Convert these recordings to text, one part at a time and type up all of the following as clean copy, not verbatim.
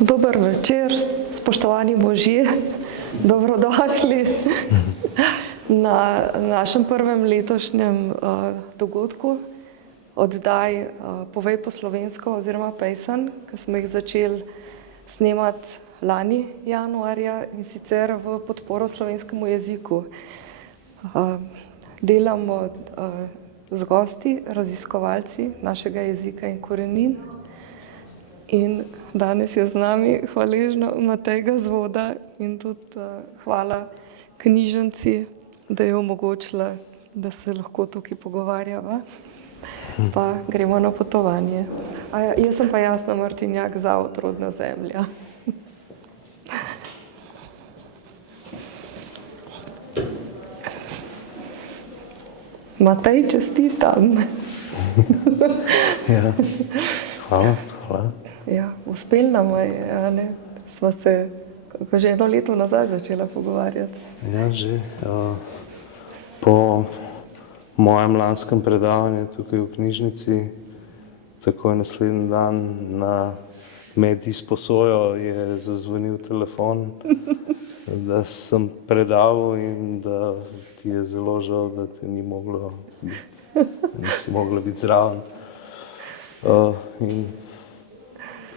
Dober večer, spoštovani možje, dobrodošli na našem prvem letošnjem dogodku oddaj Povej po slovensko oziroma Pejsan, ki smo jih začeli snemati lani januarja in sicer v podporo slovenskemu jeziku. Delamo z gosti, raziskovalci našega jezika in korenin. In danes je z nami hvaležno Matej Gazvoda in tudi hvala knjižnici, da je omogočila, da se lahko tukaj pogovarjava. Pa gremo na potovanje. Jaz sem pa Jasna Martinjak, Zavod Rodna zemlja. Matej, čestitam. Ja, hvala. Ja, uspel nam je, ne? Sva se že eno leto nazaj začela pogovarjati. Ja, že. Po mojem lanskem predavanju tukaj v knjižnici, takoj naslednji dan med izposojo je zazvonil telefon, da sem predaval in da ti je zelo žal, da te nisi mogla biti zraven. In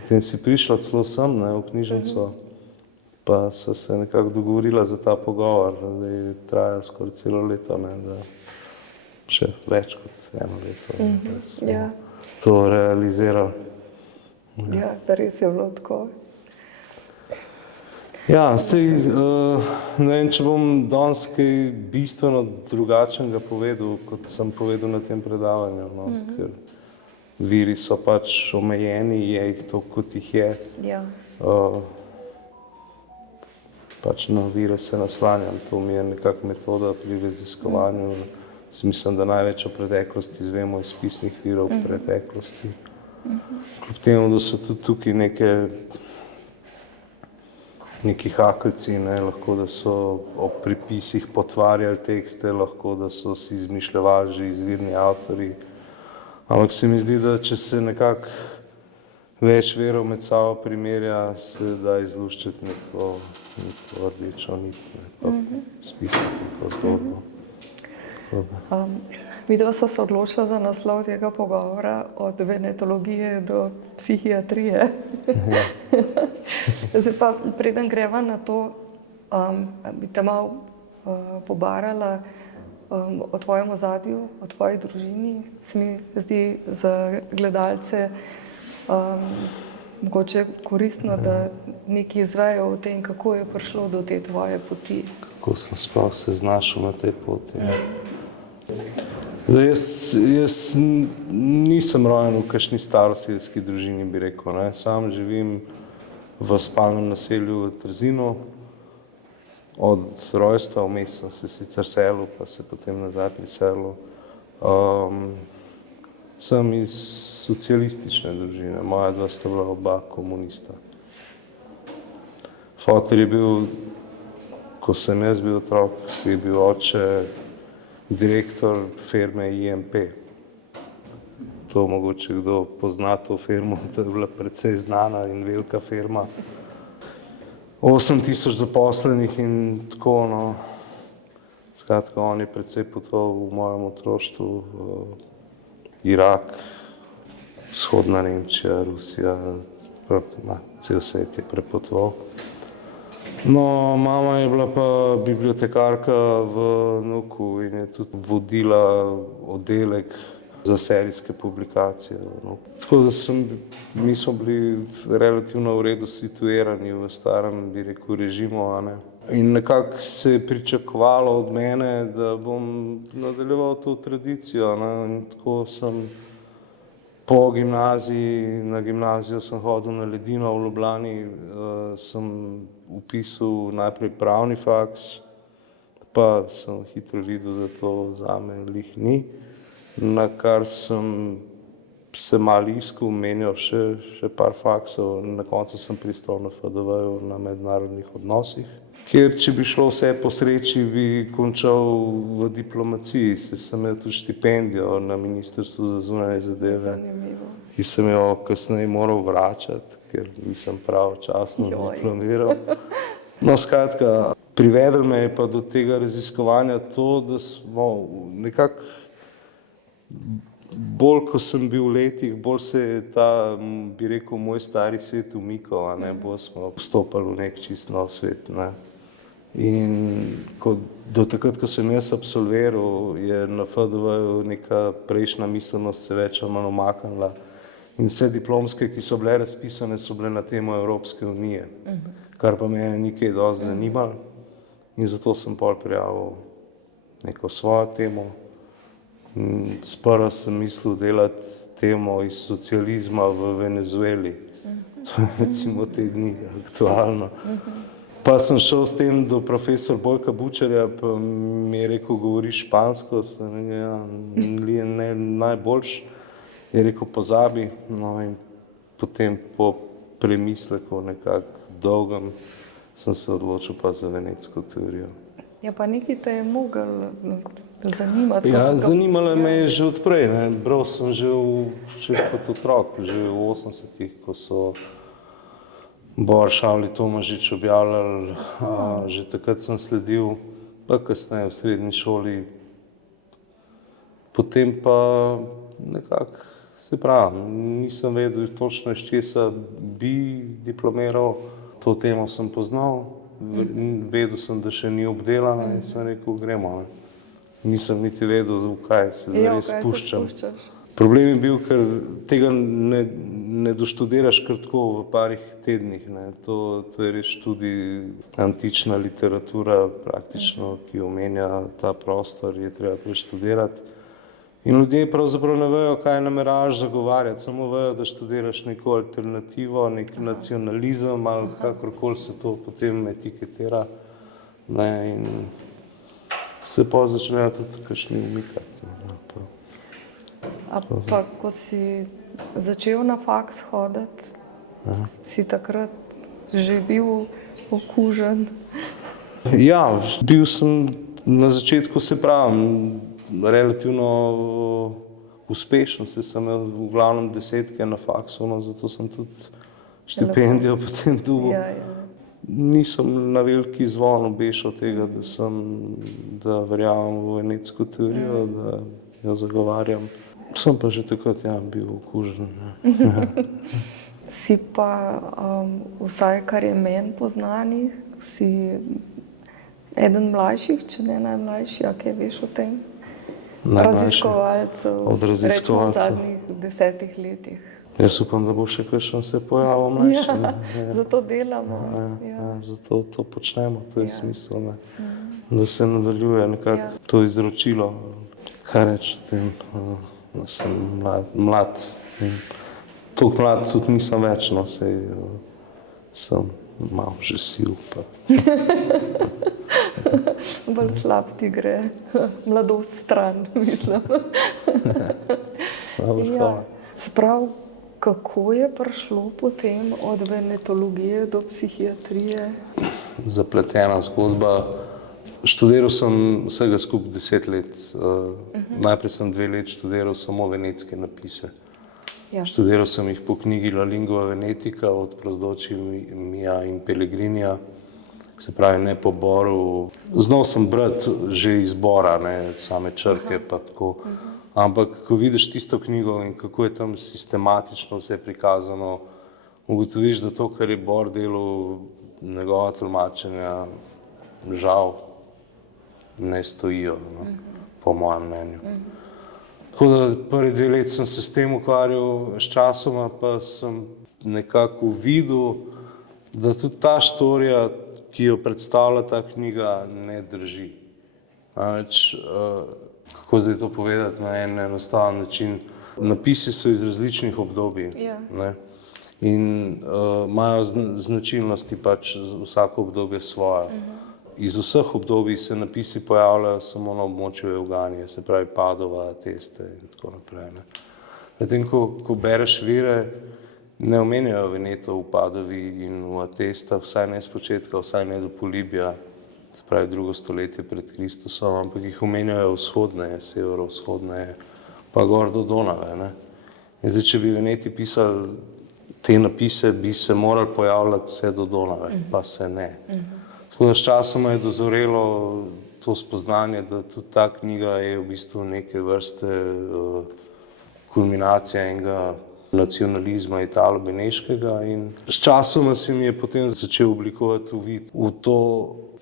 potem si prišla celo sem v knjižnico, pa so se nekako dogovorila za ta pogovor, da je trajal skoraj celo leto, da še več kot eno leto, da smo to realizirali. Ja, da res je bilo tako. Ja, ne vem, če bom danes kaj bistveno drugačnega povedal, kot sem povedal na tem predavanju, ker viri so pač omejeni, je jih toliko, kot jih je. Ja. Pač na vire se naslanjam, to mi je nekako metoda pri raziskovanju. Mislim, da največ o preteklosti izvemo iz pisnih virov preteklosti. Kljub temu, da so tudi tukaj neki hakeljci, lahko da so o pripisih potvarjali tekste, lahko da so si izmišljevali že izvirni avtorji. Ampak se mi zdi, da če se nekako več verov med sabo primerja, se da izluščiti neko rdečo nit, spisati neko zgodbo. Midva sva se odločila za naslov tega pogovora od venetologije do psihiatrije. Zdaj pa, preden greva na to, bi te malo pobarala o tvojem ozadju, o tvoji družini. Se mi zdi za gledalce mogoče koristno, da nekaj izvejo o tem, kako je prišlo do te tvoje poti. Kako sem sploh se znašel na tej poti. Zdaj, jaz nisem rojen v kakšni staroselski družini, bi rekel. Sam živim v spalnem naselju v Trzinu. Od rojstva, vmes sem se sicer selil, pa se potem nazaj priselil. Sem iz socialistične družine, moja dva sta bila oba komunista. Foter je bil, ko sem jaz bil otrok, je bil oče direktor firme IMP. To mogoče kdo pozna to firmo, to je bila precej znana in velika firma. 8000 zaposlenih in tako, Skratka, on je precej potoval v mojem otroštvu, Irak, vzhodna Nemčija, Rusija, cel svet je prepotoval. No, mama je bila pa bibliotekarka v NUK-u in je tudi vodila oddelek za serijske publikacije. Tako da mi smo bili relativno v redu situirani v starem, bi rekel, režimu. In nekako se je pričakovalo od mene, da bom nadaljeval to tradicijo. In tako sem po gimnaziji, na gimnazijo sem hodil na Ledino v Ljubljani, sem vpisal najprej pravni faks, pa sem hitro videl, da to zame lih ni. Na kar sem se malo iskal, menjal še par faksov, na koncu sem pristal na FDV-ju na mednarodnih odnosih. Ker če bi šlo vse po sreči, bi končal v diplomaciji, sem imel tudi štipendijo na Ministrstvu za zunanje zadeve, ki sem jo kasneje moral vračati, ker nisem pravočasno diplomiral. No, skratka, privedlo me je pa do tega raziskovanja to, da smo nekako, bolj ko sem bil v letih, bolj se je ta, bi rekel, moj stari svet umikal, a ne, bolj smo vstopali v nek čist nov svet, ne. In do takrat, ko sem jaz absolviral, je na FDV-ju neka prejšnja miselnost se več ali manj umaknila. In vse diplomske, ki so bile razpisane, so bile na temo Evropske unije, kar pa mene ni kaj dosti zanimalo. In zato sem pol prijavil neko svojo temo. Sprva sem mislil delati temo iz socializma v Venezueli. To je recimo te dni aktualno. Pa sem šel s tem do profesor Bojka Bučarja, pa mi je rekel, govori špansko, sem rekel, ja, ne najboljš. Je rekel, pozabi, no in potem po premisleku nekako dolgem sem se odločil pa za venetsko teorijo. Ja, pa nekaj te je mogel zanimati. Ja, zanimalo me je že odprej, ne. Bral sem že kot otrok, že v 80-ih, ko so Bor Šavli Tomažič objavljali, že takrat sem sledil, pa kasneje v srednji šoli. Potem pa nekako, se pravi, nisem vedel točno iz česa bi diplomiral, to temo sem poznal, vedel sem, da še ni obdelana in sem rekel, gremo. Nisem niti vedel, v kaj se zares spuščam. Problem je bil, ker tega ne doštudiraš kar tako v parih tednih, ne. To je res študij, antična literatura praktično, ki omenja ta prostor, je treba preštudirati. In ljudje pravzaprav ne vejo, kaj nameravaš zagovarjati, samo vejo, da študiraš neko alternativo, nek nacionalizem ali kakorkoli se to potem etiketira, ne, in se pa začnejo tudi kakšni umikati. Pa ko si začel na faks hoditi, si takrat že bil okužen? Ja, bil sem na začetku, se pravim, relativno uspešen, sem imel v glavnem 10 na faksu, no, zato sem tudi štipendijo potem dobil. Nisem na veliki zvon obešal tega, da verjamem v venetsko teorijo, da jo zagovarjam. Sem pa že takrat bil okužen. Si pa, vsaj kar je meni poznanih, si eden mlajših, če ne najmlajši, a kaj veš o tem? Raziskovalcev, rečemo v zadnjih 10 letih. Jaz upam, da bo še kakšen se pojavil mlajši. Ja, zato delamo. Zato to počnemo, to je smisel, da se nadaljuje nekako to izročilo. Kaj reči o tem, da sem mlad. Toliko mlad tudi nisem več, no, sej sem malo že siv. Bolj slab ti gre, mladost stran, mislim. Se pravi, kako je prišlo potem od venetologije do psihiatrije? Zapletena zgodba. Študiral sem vsega skupaj 10 let. Najprej sem 2 let študiral samo venetske napise. Študiral sem jih po knjigi La lingua venetica od Prosdočija in Pellegrinija, se pravi ne po Boru. Znal sem brati že iz Bora, ne, same črke pa tako. Ampak ko vidiš tisto knjigo in kako je tam sistematično vse prikazano, ugotoviš, da to, kar je Bor delal, njegova tolmačenja, žal ne stojijo, no, po mojem mnenju. Tako da prvi 2 leti sem se s tem ukvarjal, s časoma pa sem nekako videl, da tudi ta štorija, ki jo predstavlja ta knjiga, ne drži. Namreč, kako zdaj to povedati na en enostaven način, napisi so iz različnih obdobij, ne, in imajo značilnosti pač vsako obdobje svoje. Iz vseh obdobij se napisi pojavljajo samo na območju Euganije, se pravi Padova, Teste in tako naprej. Medtem ko bereš vire, ne omenjajo Venetov v Padovi in v Atesta, vsaj ne s početka, vsaj ne do Polibija, se pravi 2. stoletje pred Kristusom, ampak jih omenjajo vzhodneje, severovzhodneje, pa gor do Donave, ne. In zdaj, če bi Veneti pisali te napise bi se morali pojavljati vse do Donave, pa se ne. Tako da s časoma je dozorelo to spoznanje, da tudi ta knjiga je v bistvu neke vrste kulminacija enega nacionalizma italo-beneškega in s časoma se mi je potem začel oblikovati uvid v to,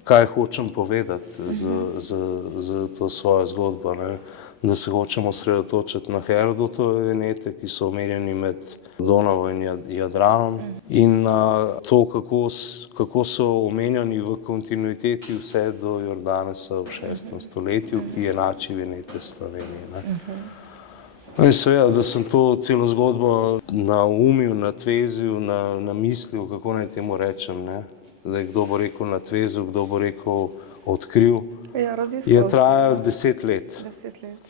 kaj hočem povedati z to svojo zgodbo, ne? Da se hočemo osredotočiti na Herodotove vinjete, ki so omenjeni med Donavo in Jadranom in na to, kako so omenjeni v kontinuiteti vse do Jordanesa v 6. stoletju, ki enači vinjete Slovenije. Ne? No in seveda, da sem to celo zgodbo naumil, natvezil, namislil, kako naj temu rečem, ne? Zdaj, kdo bo rekel natvezil, kdo bo rekel odkril, je trajalo 10 let. 10 let.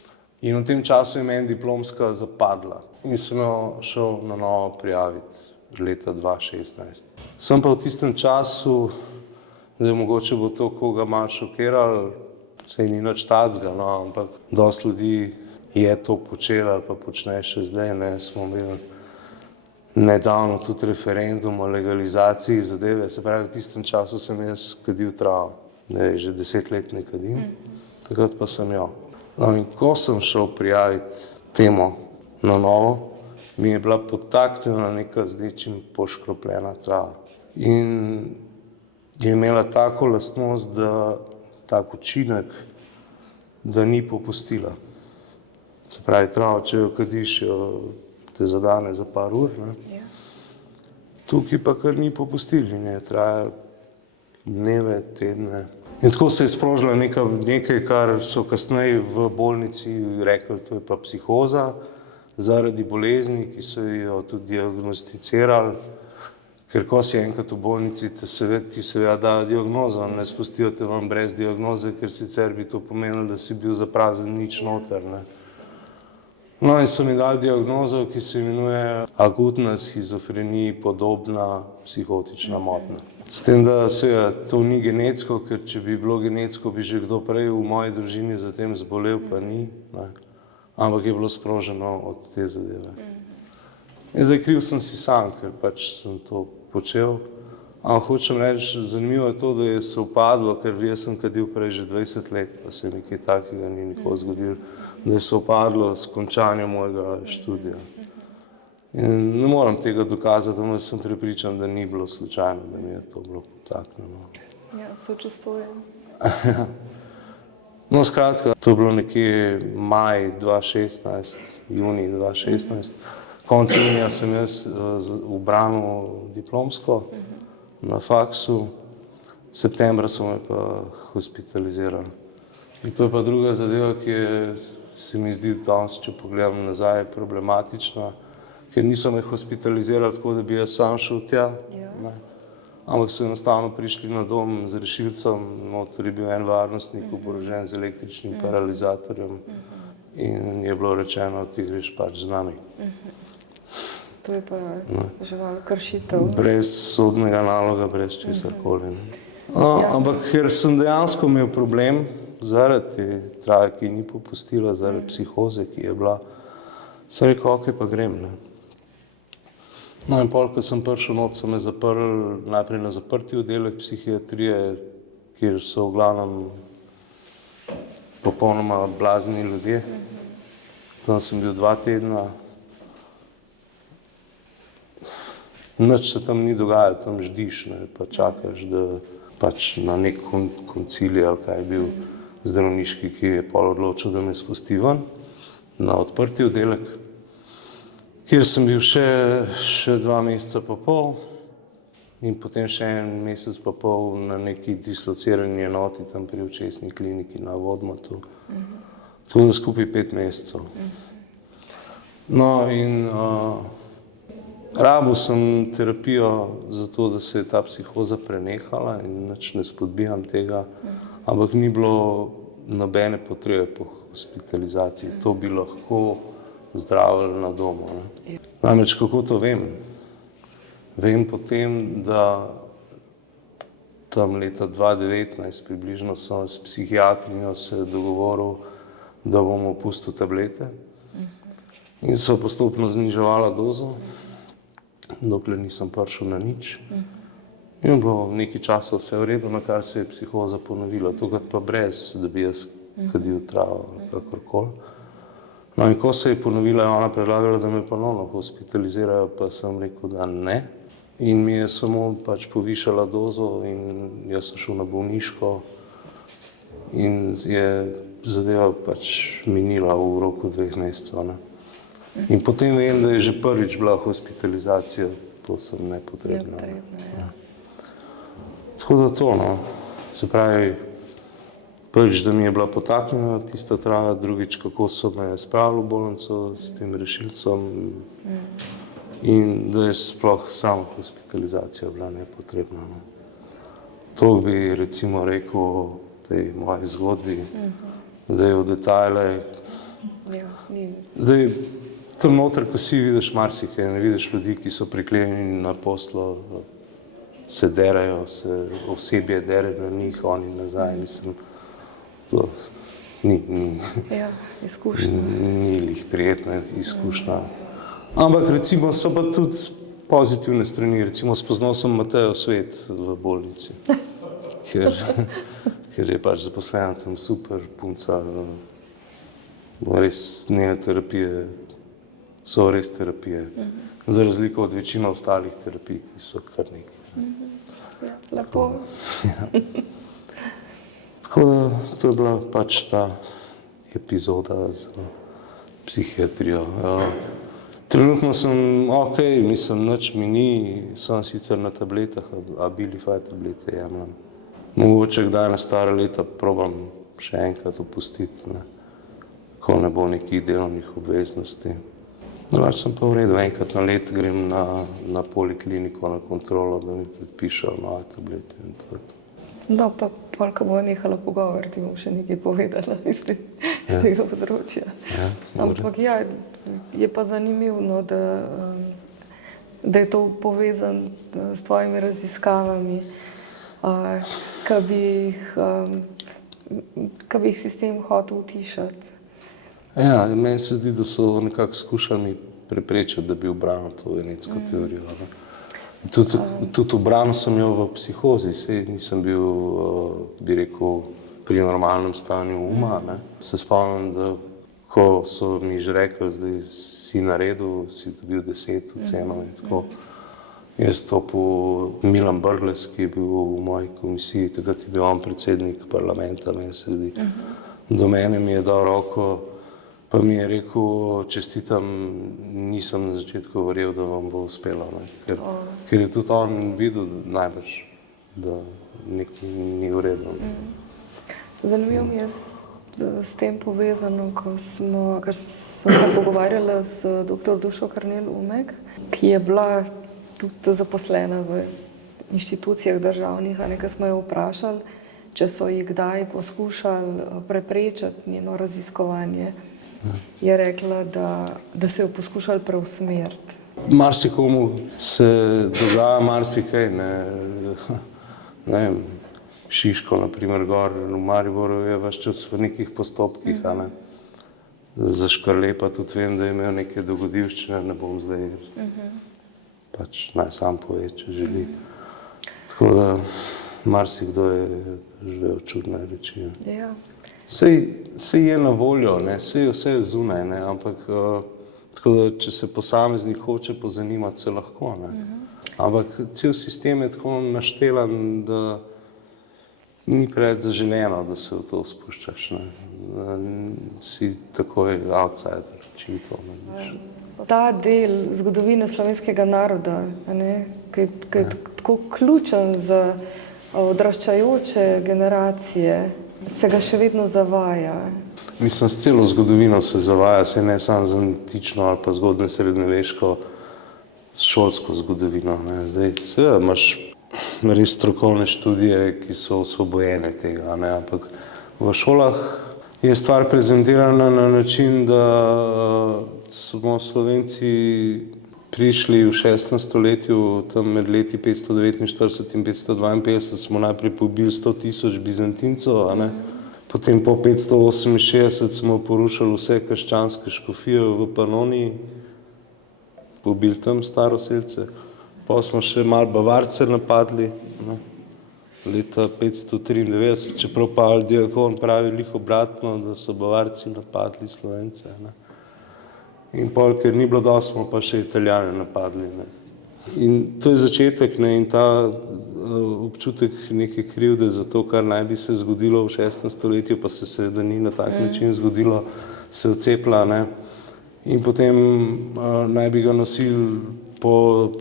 In v tem času je meni diplomska zapadla in sem jo šel na novo prijaviti leta 2016. Sem pa v tistem času, da mogoče bo to koga malo šokiralo, saj ni nič tacga, no, ampak dosti ljudi je to počelo ali pa počne še zdaj, ne, smo imeli nedavno tudi referendum o legalizaciji zadeve, se pravi, v tistem času sem jaz kadil travo, že 10 let ne kadim, takrat pa sem jo. No, in ko sem šel prijaviti temo na novo, mi je bila podtaknjena neka z nečim poškropljena trava. In je imela tako lastnost, tak učinek, da ni popustila. Se pravi, trava, če jo kadiš, te zadane za par ur, ne? Tukaj pa kar ni popustili, ne, traja dneve, tedne. In tako se je sprožila nekaj, kar so kasneje v bolnici rekli, to je pa psihoza, zaradi bolezni, ki so jo tudi diagnosticirali, ker ko si enkrat v bolnici, ti seveda dajo diagnozo, ne spustijo te vam brez diagnoze, ker sicer bi to pomenilo, da si bil zaprazen nič noter, ne. No in so mi dali diagnozo, ki se imenuje akutna shizofrenija podobna psihotična motnja. S tem, da seveda to ni genetsko, ker če bi bilo genetsko, bi že kdo prej v moji družini za tem zbolel, pa ni, ne. Ampak je bilo sproženo od te zadeve. In zdaj kriv sem si sam, ker pač sem to počel. Ampak hočem reči, zanimivo je to, da je se upadlo, ker jaz sem kadil prej že 20 let, pa se mi kaj takega ni nikoli zgodilo, da je se upadlo s končanjem mojega študija. In ne moram tega dokazati, da sem prepričan, da ni bilo slučajno, da mi je to bilo potaknjeno. Ja, sočustvujem. No, skratka, to je bilo nekje maj 2016, junij 2016. Konec junija sem jaz ubranil diplomsko na faksu, septembra so me pa hospitalizirali. In to je pa druga zadeva, ki se mi zdi danes, če pogledam nazaj, problematična, ker niso me hospitalizirali tako, da bi jaz sam šel tja, ne. Ampak so enostavno prišli na dom z rešilcem, noter je bil en varnostnik oborožen z električnim paralizatorjem in je bilo rečeno, ti greš pač z nami. To je pa žival kršitev. Brez sodnega naloga, brez česarkoli. Ampak ker sem dejansko imel problem zaradi trave, ki ni popustila, zaradi psihoze, ki je bila, sem rekel, ok, pa grem, ne. No in pol, ko sem prišel not, so me zaprli najprej na zaprti oddelek psihiatrije, kjer so v glavnem popolnoma blazni ljudje. Tam sem bil 2 tedna. Nič se tam ni dogajalo, tam ždiš, ne, pa čakaš, da pač na nek koncilij ali kaj je bil zdravniški, ki je pol odločil, da me spusti ven na odprti oddelek, kjer sem bil še 2 meseca pa pol in potem še 1 mesec pa pol na neki dislocirani enoti tam pri očesni kliniki na Vodmatu. Tako da skupaj 5 mesecev. No in rabil sem terapijo za to, da se je ta psihoza prenehala in nič ne spodbijam tega, ampak ni bilo nobene potrebe po hospitalizaciji. To bi lahko zdravili na domu, ne. Namreč, kako to vem? Vem potem, da tam leta 2019 približno sem s psihiatrinjo se dogovoril, da bom opustil tablete in so postopno zniževala dozo. dokler nisem prišel na nič. In je bilo nekaj časa vse v redu, na kar se je psihoza ponovila, tukaj pa brez, da bi jaz kadil travo ali kakorkoli. No in ko se je ponovila, je ona predlagala, da me ponovno hospitalizirajo, pa sem rekel, da ne. In mi je samo pač povišala dozo in jaz sem šel na bolniško in je zadeva pač minila v roku 2 mesecev. Ne. In potem vem, da je že prvič bila hospitalizacija povsem nepotrebna. Ja. Tako da to, no. Se pravi, prvič, da mi je bila potaknjena tista trava, drugič, kako so me spravili v bolnico s tem rešilcem in da je sploh sama hospitalizacija bila nepotrebna. No. To bi recimo rekel o tej moji zgodbi, zdaj v detajle. Ja, ni. Zdaj, tam noter, ko si vidiš marsikaj, ne vidiš ljudi, ki so priklenjeni na poslo, se derajo, se osebje dere na njih, oni nazaj, mislim, to ni Ja, izkušnja. ni lih prijetna izkušnja. Ampak recimo so pa tudi pozitivne strani, recimo spoznal sem Matejo Svet v bolnici, ker je pač zaposlena tam super punca, res njene terapije so res terapije, za razliko od večine ostalih terapij, ki so kar nekaj. Ja, lepo. Tako da to je bila pač ta epizoda z psihiatrijo. Trenutno sem ok, mislim, nič mi ni, sem sicer na tabletah, Abilify tablete jemljem. Mogoče kdaj na stara leta probam še enkrat opustiti, ne, ko ne bo nekih delovnih obveznosti. Drugače sem pa v redu, enkrat na let grem na polikliniko, na kontrolo, da mi predpišejo nove tablete in to je to. No, pa pol, ko bo nehala pogovor, ti bom še nekaj povedala iz tega področja. Ja, Ampak ja, je pa zanimivo, no, da je to povezano s tvojimi raziskavami, ki bi jih sistem hotel utišati. Ja, meni se zdi, da so nekako skušali mi preprečiti, da bi ubranil to genetsko teorijo. Ne. Tudi ubranil sem jo v psihozi, saj nisem bil, bi rekel, pri normalnem stanju uma. Ne. Se spomnim, da ko so mi že rekli, zdaj si naredil, si dobil 10 ocenov in tako. Jaz stopil Milan Brglez, ki je bil v moji komisiji, takrat je bil on predsednik parlamenta, meni se zdi. Do mene mi je dal roko, pa mi je rekel, čestitam, nisem na začetku verjel, da vam bo uspelo, ne. Ker je tudi on videl najbrž, da nekaj ni v redu. Zanimivo mi je s tem povezano, ker sem se pogovarjala z dr. Dušo Karnel Umek, ki je bila tudi zaposlena v inštitucijah državnih, ker smo jo vprašali, če so jih kdaj poskušali preprečiti njeno raziskovanje. Je rekla, da so jo poskušali preusmeriti. Marsikomu se dogaja marsikaj, ne vem, Šiško, na primer, gor v Mariboru je ves čas v nekih postopkih, ne. Za Škrlej pa tudi vem, da je imel neke dogodivščine, ne bom zdaj, pač naj sam pove, če želi. Tako da marsikdo je živel čudne reči. Ja. Sej je na voljo, ne, sej vse je zunaj, ne, ampak tako da, če se posameznik hoče pozanimati, se lahko, ne. Ampak cel sistem je tako naštelan, da ni preveč zaželeno, da se v to spuščaš, ne. Si takoj outsider, čim to narediš. Ta del zgodovine slovenskega naroda, ki je tako ključen za odraščajoče generacije, se ga še vedno zavaja. Mislim, s celo zgodovino se zavaja, se ne samo z antično ali pa zgodnjo srednjeveško, s šolsko zgodovino, ne. Zdaj, seveda imaš res strokovne študije, ki so osvobojene tega, ne, ampak v šolah je stvar prezentirana na način, da smo Slovenci prišli v 6. stoletju, tam med leti 549 in 552, smo najprej pobili 100.000 Bizantincev, a ne. Potem po 568 smo porušili vse krščanske škofije v Panoniji, pobili tam staroselce. Pa smo še malo Bavarce napadli, ne, leta 593, čeprav Pavel Diakon pravi lih obratno, da so Bavarci napadli Slovence. Ne. In pol, ker ni bilo dosti, smo pa še Italijane napadli. Ne. In to je začetek, ne, in ta občutek neke krivde za to, kar naj bi se zgodilo v 6. stoletju, pa se seveda ni na tak način zgodilo, se odcepla. Ne. In potem naj bi ga nosili po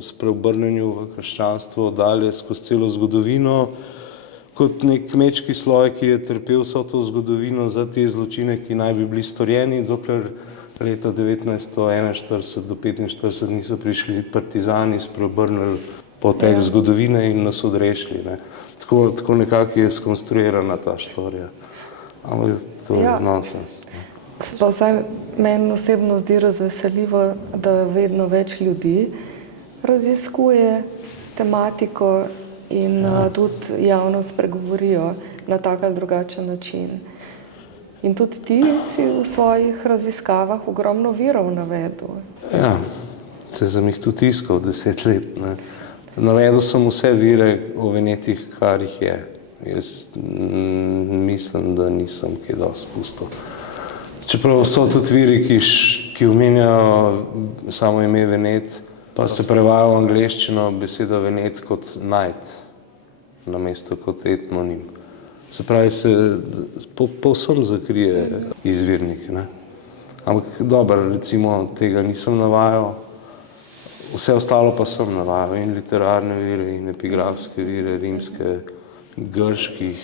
spreobrnenju v krščanstvo dalje skozi celo zgodovino, kot nek kmečki sloj, ki je trpel vso to zgodovino za te zločine, ki naj bi bili storjeni, dokler leta 1941 do 1945 niso prišli partizani, spreobrnili potek zgodovine in nas odrešili. Ne. Tako nekako je skonstruirana ta štorija. Ampak to je nonsens. Se pa vsaj meni osebno zdi razveseljivo, da vedno več ljudi raziskuje tematiko in tudi javno spregovorijo na tak ali drugačen način. In tudi ti si v svojih raziskavah ogromno virov navedel. Ja, se sem jih tudi iskal 10 let. Ne. Navedel sem vse vire o Venetih, kar jih je. Jaz mislim, da nisem kaj dosti pustil. Čeprav so tudi viri, ki omenjajo samo ime Venet, pa se prevaja v angleščino beseda Venet kot night, namesto kot etnonim. Se pravi, se povsem zakrije izvirnik. Ne? Ampak dobro, recimo tega nisem navajal, vse ostalo pa sem navajal, in literarne vire, in epigrafske vire, rimske, grških,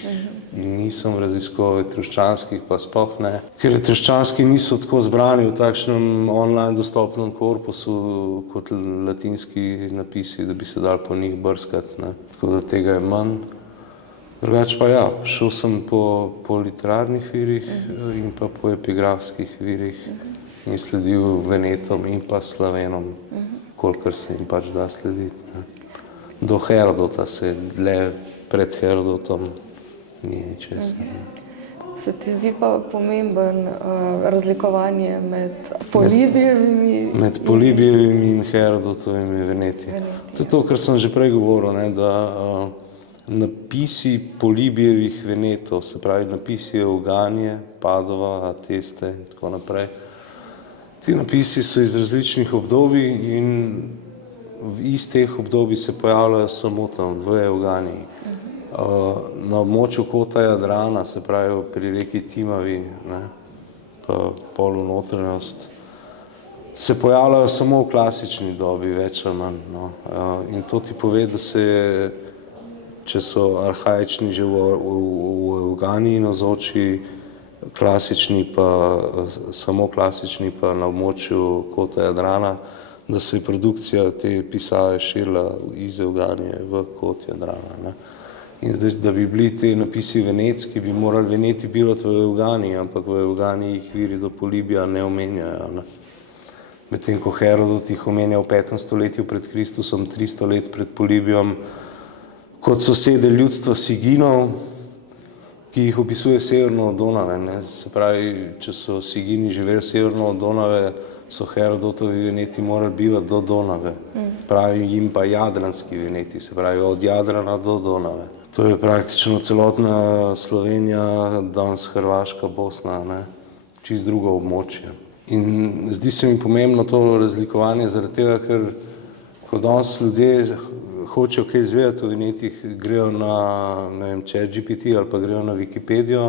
nisem raziskoval, etruščanskih pa sploh ne. Ker etruščanski niso tako zbrani v takšnem online dostopnem korpusu kot latinski napisi, da bi se dali po njih brskati. Ne. Tako da tega je manj. Drugače pa ja, šel sem po literarnih virih in pa po epigrafskih virih in sledil Venetom in pa Slavenom, kolikor se jim pač da slediti. Ne. Do Herodota se dlje pred Herodotom ni ničesar. Se ti zdi pa pomemben razlikovanje med Polibijevimi? Med Polibijevimi in Herodotovimi Veneti. To je to, kar sem že prej govoril, ne, da napisi Polibijevih Venetov, se pravi napisi Euganije, Padova, Ateste in tako naprej, ti napisi so iz različnih obdobij in iz teh obdobij se pojavljajo samo tam, v Euganiji. Na območju kota Jadrana, se pravi pri reki Timavi, ne, pa polunotranjost, se pojavljajo samo v klasični dobi, več ali manj. No. In to ti pove, da se je, če so arhaični že v Euganiji navzoči, klasični pa, samo klasični pa na območju kota Jadrana, da se je produkcija te pisave širila iz Euganije v kot Jadrana. Ne. In zdaj, da bi bili ti napisi venetski, bi morali Veneti bivati v Euganiji, ampak v Euganiji jih viri do Polibija ne omenjajo. Ne. Medtem ko Herodot jih omenja v 5. stoletju pred Kristusom, 300 let pred Polibijom, kot sosede ljudstva Siginov, ki jih opisuje severno od Donave. Ne. Se pravi, če so Sigini živeli severno od Donave, so Herodotovi Veneti morali bivati do Donave. Pravi jim pa jadranski Veneti, se pravi od Jadrana do Donave. To je praktično celotna Slovenija, danes Hrvaška, Bosna, ne, čist drugo območje. In zdi se mi pomembno to razlikovanje zaradi tega, ker ko danes ljudje hočejo kaj izvedeti o Venetih, grejo na, ne vem, ChatGPT ali pa grejo na Wikipedijo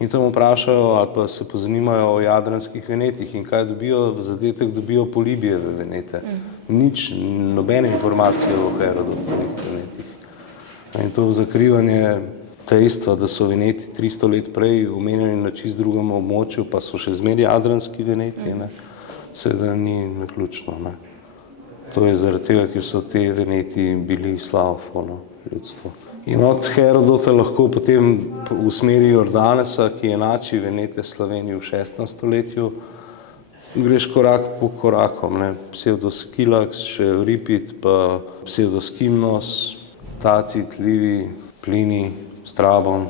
in tam vprašajo ali pa se pozanimajo o jadranskih Venetih in kaj dobijo, v zadetek dobijo Polibijeve Venete. Nič, nobene informacije o Herodotovih Venetih. In to zakrivanje dejstva, da so Veneti 300 let prej omenjeni na čist drugem območju, pa so še zmeraj jadranski Veneti, ne, seveda ni naključno. Ne. To je zaradi tega, ker so te Veneti bili slavofono ljudstvo. In od Herodota lahko potem v smeri Jordanesa, ki enači Venete Sloveniji v 6. stoletju, greš korak po korakom, ne. Pseudoskilaks, še Euripid, pa Pseudoskimnos, Tacit, Livij, Plinij, Strabon,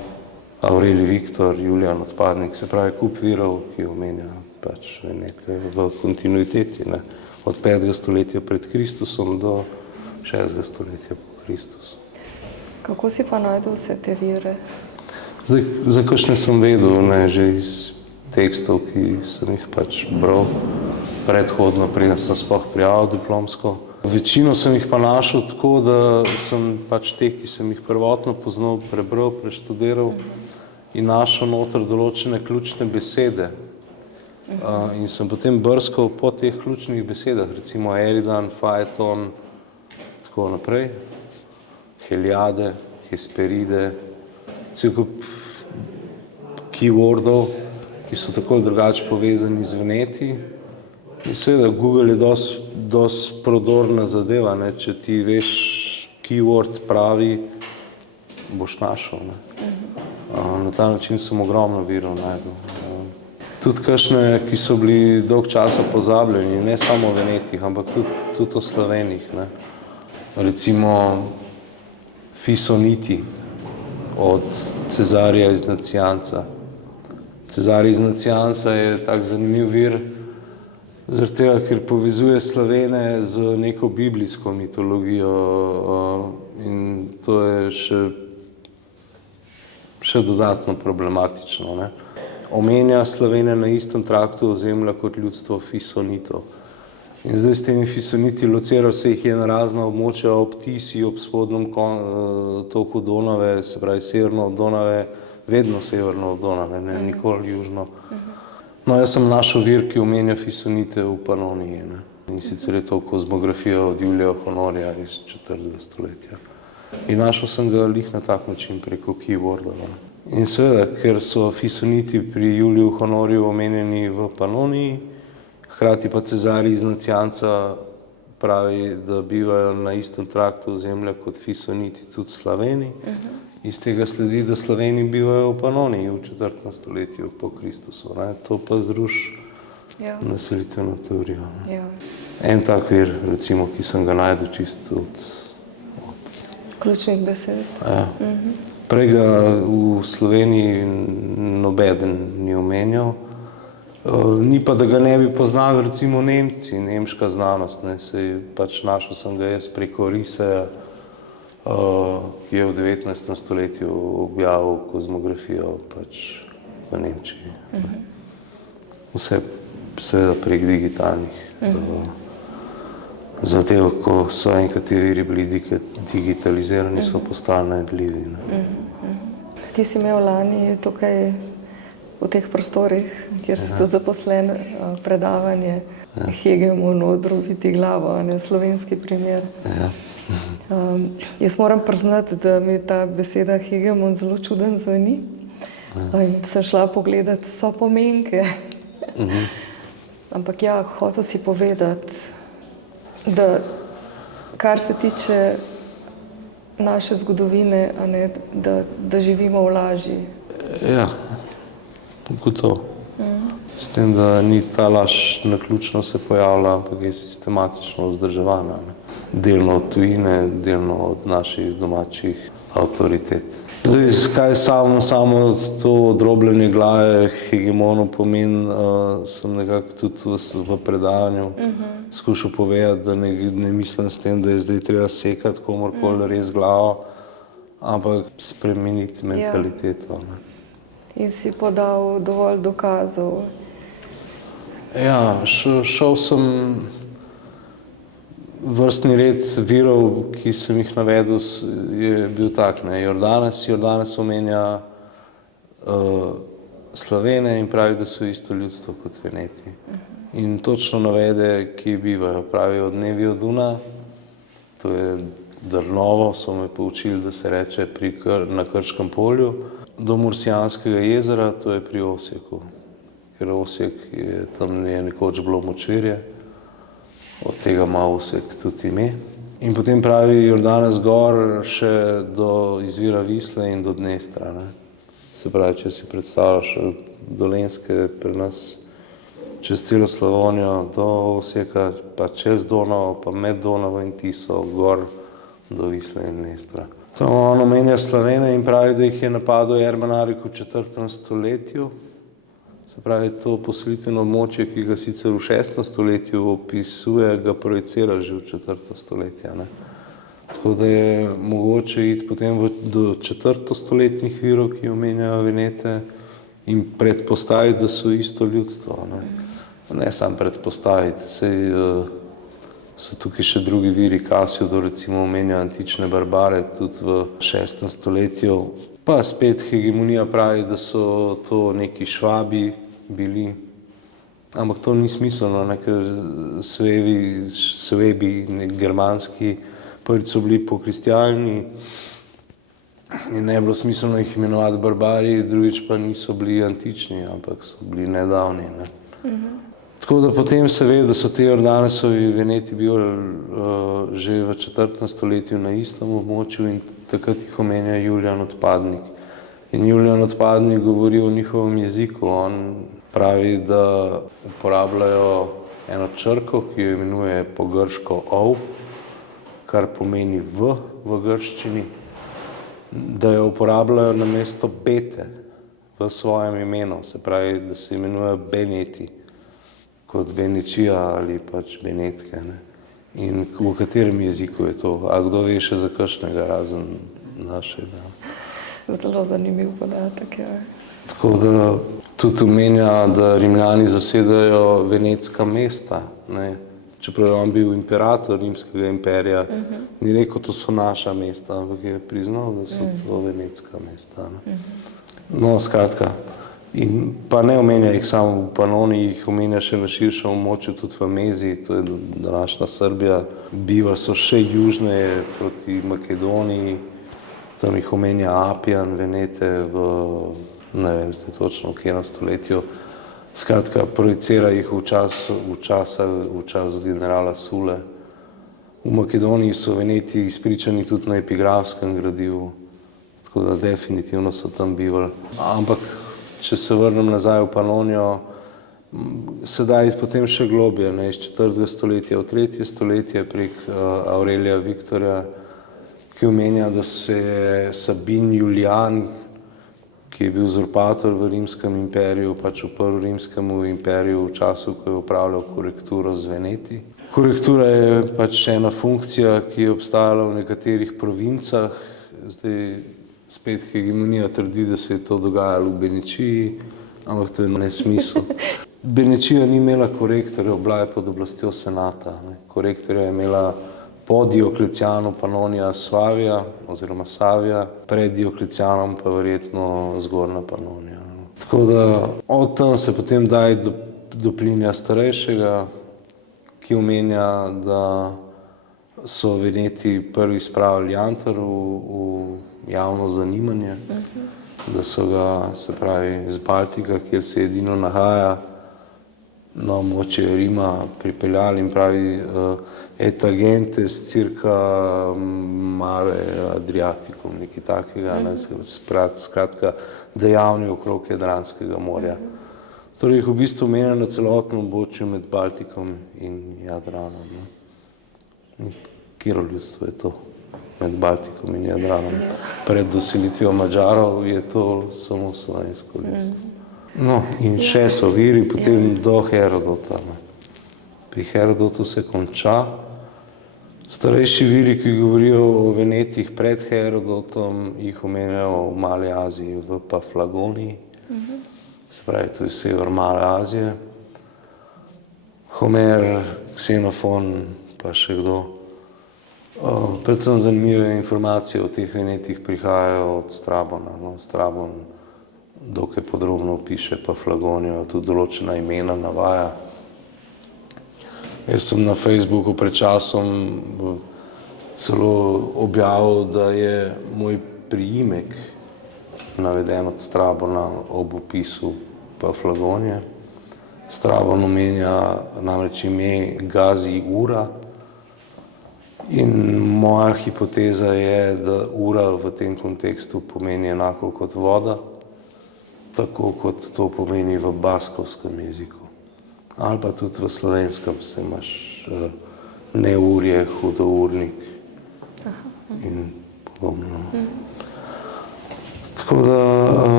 Aurelij Viktor, Julijan Odpadnik, se pravi kup virov, ki omenja pač Venete v kontinuiteti, ne. od 5. stoletja pred Kristusom do 6. stoletja po Kristusu. Kako si pa najdel vse te vire? Zdaj, za kakšne sem vedel, ne, že iz tekstov, ki sem jih pač bral predhodno, preden sem sploh prijavil diplomsko. Večino sem jih pa našel tako, da sem pač te, ki sem jih prvotno poznal, prebral, preštudiral in našel noter določene ključne besede. In sem potem brskal po teh ključnih besedah, recimo Eridan, Phaeton, tako naprej, Heliade, Hesperide, cel kup keywordov, ki so tako drugače povezani z Veneti. In seveda Google je dosti prodorna zadeva, ne? Če ti veš keyword pravi, boš našel. Ne? Na ta način sem ogromno virov najdel. Tudi kakšne, ki so bili dolg časa pozabljeni, ne samo o Venetih, ampak tudi o Slovenih. Ne? Recimo Fisoniti od Cezarija iz Nacianca. Cezarij iz Nacianca je tak zanimiv vir, zaradi tega, ker povezuje Slovene z neko biblijsko mitologijo in to je še dodatno problematično. Ne? Omenja Slovene na istem traktu ozemlja kot ljudstvo Fisonitov. In zdaj s temi Fisoniti lociral se jih je na razna območja ob Tisi, ob spodnjem toku Donave, se pravi severno od Donave, vedno severno od Donave, ne, nikoli južno. No, jaz sem našel vir, ki omenja Fisonite v Panoniji, ne. In sicer je to kozmografija od Julija Honorja iz 4. stoletja. In našel sem ga lih na tak način preko keywordov. In seveda, ker so Fisoniti pri Juliju Honorju omenjeni v Panoniji, hkrati pa Cezarij iz Nacianca pravi, da bivajo na istem traktu ozemlja kot Fisoniti tudi Sloveni. Iz tega sledi, da Sloveni bivajo v Panoniji v 4. stoletju po Kristusu. Ne? To pa zruši naselitveno teorijo. Ja. En tak vir, recimo, ki sem ga najdel čisto od Ključnih besed. Ja. Prej ga v Sloveniji nobeden ni omenjal. Ni pa, da ga ne bi poznali recimo Nemci, nemška znanost. Ne? Sej pač našel sem ga jaz preko Riseja, ki je v 19. stoletju objavil kozmografijo pač v Nemčiji. Vse seveda prek digitalnih zadev, ko so enkrat ti viri bili digitalizirani, so postali najdljivi. Ti si imel lani tukaj v teh prostorih, kjer si tudi zaposlen, predavanje Hegemon odrubiti glavo, slovenski primer. Jaz moram priznati, da mi ta beseda Hegemon zelo čuden zveni. In sem šla pogledat sopomenke. Ampak ja, hotel si povedati, da kar se tiče naše zgodovine, da živimo v laži. Ja, gotovo. S tem, da ni ta laž naključno se pojavila, ampak je sistematično vzdrževana. Delno od tujine, delno od naših domačih avtoritet. Zdaj, kaj samo to odrobljanje glave Hegemonu pomeni, sem nekako tudi v predavanju skušal povedati, da ne mislim s tem, da je zdaj treba sekati komorkoli res glavo, ampak spremeniti mentaliteto. In si podal dovolj dokazov. Ja, šel sem vrstni red virov, ki sem jih navedel, je bil tak, ne, Jordanes omenja Slovene in pravi, da so isto ljudstvo kot Veneti. In točno navede, kje bivajo. Pravi od Nevioduna, to je Drnovo, so me poučili, da se reče na Krškem polju, do Mursijanskega jezera, to je pri Osijeku. Ker Osijek je tam nekoč bilo močvirje, od tega ima Osijek tudi ime. In potem pravi Jordanes gor še do izvira Visle in do Dnestra. Ne? Se pravi, če si predstavljaš od Dolenjske pri nas čez celo Slavonijo do Osijeka, pa čez Donavo, pa med Donavo in Tiso, gor do Visle in Dnestra. To on omenja Slovene in pravi, da jih je napadel Ermanaric v 4. stoletju. Se pravi, to poselitveno območje, ki ga sicer v 6. stoletju opisuje, ga projicira že v 4. stoletje. Ne. Tako da je mogoče iti potem do 4. stoletnih virov, ki omenjajo Venete, in predpostaviti, da so isto ljudstvo. Ne samo predpostaviti, saj so tukaj še drugi viri, Kasiodor recimo omenja antične barbare tudi v 6. stoletju. Pa spet hegemonija pravi, da so to neki Švabi bili, ampak to ni smiselno, ne, ker Svebi, germanski, prvič so bili pokristjani in ne je bilo smiselno jih imenovati barbari, drugič pa niso bili antični, ampak so bili nedavni. Ne. Tako da potem se ve, da so te Jordanesovi Veneti bili že v 4. stoletju na istem območju in takrat jih omenja Julijan Odpadnik. In Julijan Odpadnik govori o njihovem jeziku. On pravi, da uporabljajo eno črko, ki jo imenuje po grško ov, kar pomeni v grščini, da jo uporabljajo namesto bete v svojem imenu, se pravi, da se imenuje Beneti, kot Beničija ali pač Benetke. Ne. In v katerem jeziku je to? A kdo ve še za kakšnega razen našega? Zelo zanimiv podatek, ja. Tako da tudi omenja, da Rimljani zasedajo venetska mesta, ne. Čeprav je on bil imperator rimskega imperija, ni rekel, to so naša mesta, ampak je priznal, da so to venetska mesta. Ne. No, skratka, in pa ne omenja jih samo v Panoniji, jih omenja še v širšem območju, tudi v Meziji, to je današnja Srbija. Biva so še južneje proti Makedoniji, tam jih omenja Apijan, Venete v, ne vem zdaj točno v katerem stoletju. Skratka, projicira jih v čas generala Sule. V Makedoniji so Veneti izpričani tudi na epigrafskem gradivu, tako da definitivno so tam bivali. Ampak, če se vrnem nazaj v Panonijo, se da iti potem še globje, ne, iz 4. stoletja v 3. stoletje prek Aurelija Viktorja, ki omenja, da se je Sabin Julijan, ki je bil uzurpator v rimskem imperiju, pač uprl rimskemu imperiju v času, ko je upravljal korekturo z Veneti. Korektura je pač ena funkcija, ki je obstajala v nekaterih provincah. Zdaj spet hegemonija trdi, da se je to dogajalo v Beničiji, ampak to je nesmisel. Beničija ni imela korektorja, bila je pod oblastjo senata. Ne. Korektorja je imela po Dioklecianu Panonija Svavija oziroma Savija, pred Dioklecianom pa verjetno Zgornja Panonija. Tako da od tam se potem daje do Plinija Starejšega, ki omenja, da so Veneti prvi spravili jantar v javno zanimanje, da so ga, se pravi, z Baltika, kjer se edino nahaja, na območje Rima pripeljali in pravi et agentes circa mare Adriaticum, nekaj takega, ne, skratka dejavni okrog Jadranskega morja. Torej jih v bistvu omenja na celotnem območju med Baltikom in Jadranom. Ne. Katero ljudstvo je to med Baltikom in Jadranom? Pred doselitvijo Madžarov je to samo slovensko ljudstvo. No, in še so viri potem do Herodota. Ne. Pri Herodotu se konča. Starejši viri, ki govorijo o Venetih pred Herodotom, jih omenjajo v Mali Aziji, v Paflagoniji. Se pravi, to je sever Male Azije. Homer, Ksenofon, pa še kdo. Predvsem zanimive informacije o teh Venetih prihajajo od Strabona. No, Strabon dokaj podrobno opiše Paflagonijo, tudi določena imena navaja. Jaz sem na Facebooku pred časom celo objavil, da je moj priimek naveden od Strabona ob opisu Paflagonije. Strabon omenja namreč ime Gazi Ura in moja hipoteza je, da ura v tem kontekstu pomeni enako kot voda, tako kot to pomeni v baskovskem jeziku. Ali pa tudi v slovenskem, se imaš neurje, hudournik in podobno. Tako da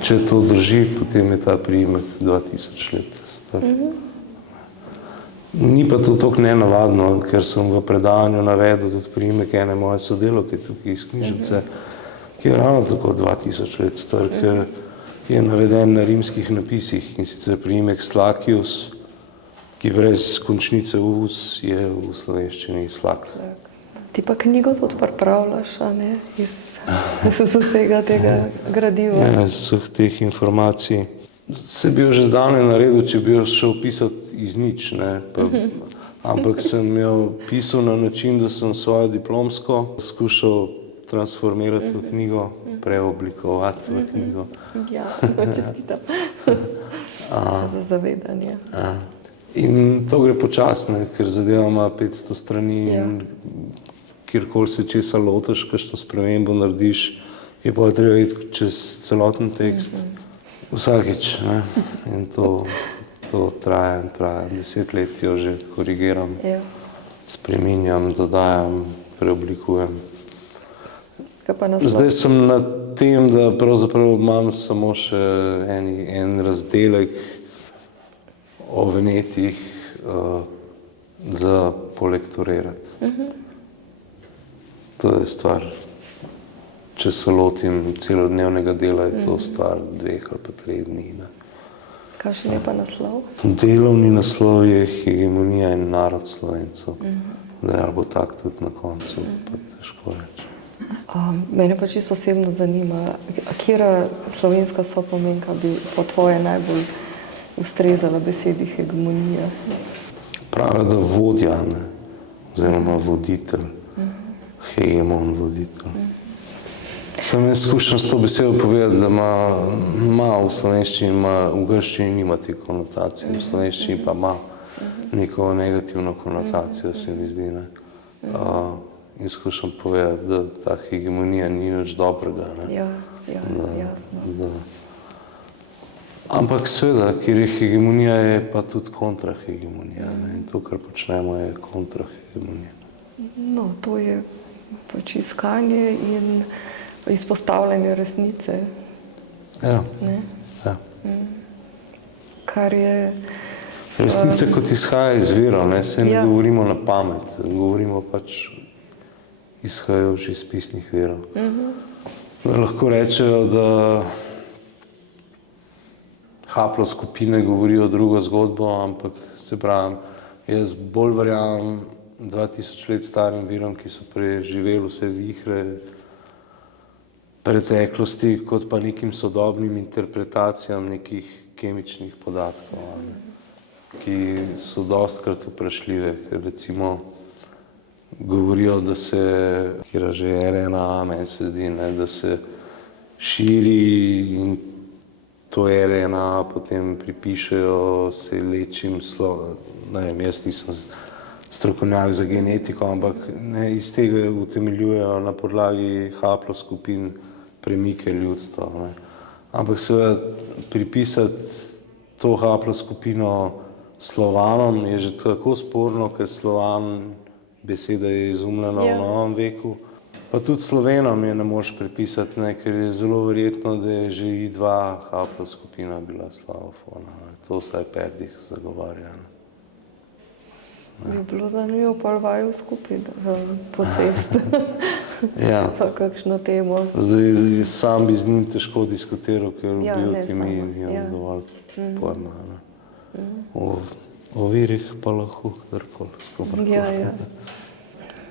Če to drži, potem je ta priimek 2000 let star. Ni pa to tako nenavadno, ker sem v predavanju navedel tudi priimek ene moje sodelavke tukaj iz knjižnice, ki je ravno tako 2000 let star, ker je naveden na rimskih napisih, in sicer priimek Slakius, ki brez končnice us je v slovenščini Slak. Ti pa knjigo tudi pripravljaš, a ne, iz vsega tega gradiva. Ja, iz vseh teh informacij. Se bi jo že zdavnaj naredil, če bi jo šel pisati iz nič, ne, ampak sem jo pisal na način, da sem svojo diplomsko skušal transformirati v knjigo, preoblikovati v knjigo. Ja, čestitam za zavedanje. In to gre počasno, ker zadeva ima 500 strani in kjerkoli se česa lotiš, kakšno spremembo narediš, je pa treba iti čez celoten tekst. Vsakič, ne? In to traja 10 let, jo že korigiram, spreminjam, dodajam, preoblikujem. Zdaj sem na tem, da pravzaprav imam samo še en razdelek o Venetih za polektorirati. To je stvar, če se lotim celodnevnega dela, je to stvar 2 ali pa 3 dni. Kakšen je pa naslov? Delovni naslov je Hegemonija in narod Slovencev. Zdaj, ali bo tak tudi na koncu, pa težko reči. Mene pa čisto osebno zanima, katera slovenska sopomenka bi po tvoje najbolj ustrezala besedi hegemonija? Pravi, da vodja, ne? Oziroma voditelj, hegemon voditelj. Sem jaz skušam s to besedo povedati, da ima v slovenščini, v grščini nima te konotacije, v slovenščini pa ima neko negativno konotacijo, se mi zdi, ne. In skušam povedati, da ta hegemonija ni nič dobrega, ne. Ja, jasno. Ampak seveda, ker je hegemonija, je pa tudi kontrahegemonija, ne. In to, kar počnemo, je kontrahegemonija. No, to je pač iskanje in izpostavljanje resnice. Ja. Kar je... Resnica kot izhaja iz virov, ne, se ne govorimo na pamet, govorimo pač izhajajoč iz pisnih virov. Lahko rečejo, da haploskupine govorijo drugo zgodbo, ampak se pravim, jaz bolj verjamem 2000 let starim virom, ki so preživeli vse vihre preteklosti, kot pa nekim sodobnim interpretacijam nekih kemičnih podatkov, ki so dostikrat vprašljive, ker recimo govorijo, da se, kjer že RNA, meni se zdi, ne, da se širi in to RNA potem pripišejo se lečim ne vem, jaz nisem strokovnjak za genetiko, ampak ne, iz tega utemeljujejo na podlagi haploskupin premike ljudstva, ne. Ampak seveda pripisati to haploskupino Slovanom je že tako sporno, ker Slovan beseda je izumljena v novem veku. Pa tudi Slovenom je ne moreš pripisati, ne, ker je zelo verjetno, da je že I2 haploskupina bila slavofona. To vsaj Perdih zagovarja. Bi bilo zanimivo pa vaju skupaj posest. Pa kakšno temo. Zdaj sam bi z njim težko diskutiral, ker v biokemiji nimam dovolj pojma. O virih pa lahko kadarkoli. Ja.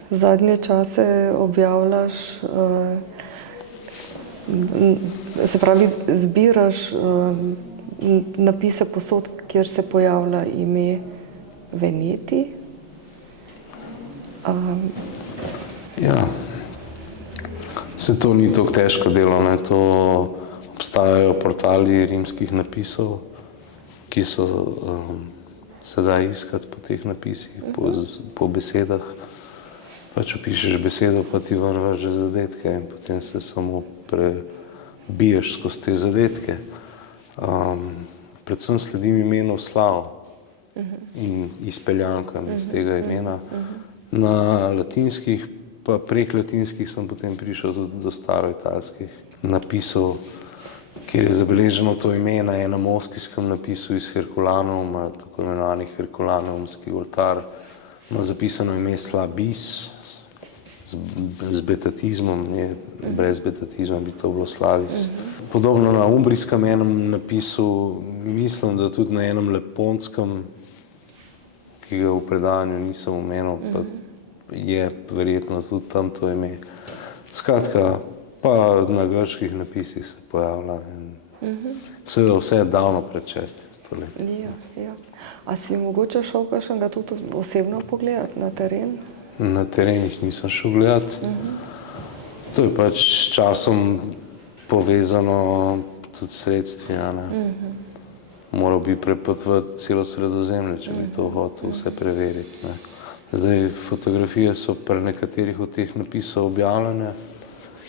Zadnje čase objavljaš, se pravi, zbiraš napise posod, kjer se pojavlja ime Veneti. Ja, se to ni tako težko delo, ne, to obstajajo portali rimskih napisov, ki so sedaj iskati po teh napisih, po besedah. Pač opišeš besedo, pa ti vrže zadetke in potem se samo prebiješ skozi te zadetke. Predvsem sledim imenu Slav in izpeljankam iz tega imena. Na latinskih, pa prek latinskih sem potem prišel tudi do staroitalskih napisov, kjer je zabeleženo to ime na enem oskijskem napisu iz Herkulanuma, tako imenovani Herkulanumski oltar, ima zapisano ime Slabis z betatizmom, brez betatizma bi to bilo Slavis. Podobno na umbrijskem enem napisu, mislim, da tudi na enem leponskem, ki ga v predavanju nisem omenil, pa je verjetno tudi tam to ime. Skratka, pa na grških napisih se pojavlja in seveda vse davno pred 6. stoletjem. Ja. A si mogoče šel kakšnega tudi osebno pogledati na teren? Na terenih nisem šel gledati. To je pač s časom povezano tudi s sredstvi. Moral bi prepotovati celo Sredozemlje, če bi to hotel vse preveriti. Ne. Zdaj, fotografije so pri nekaterih od teh napisov objavljene,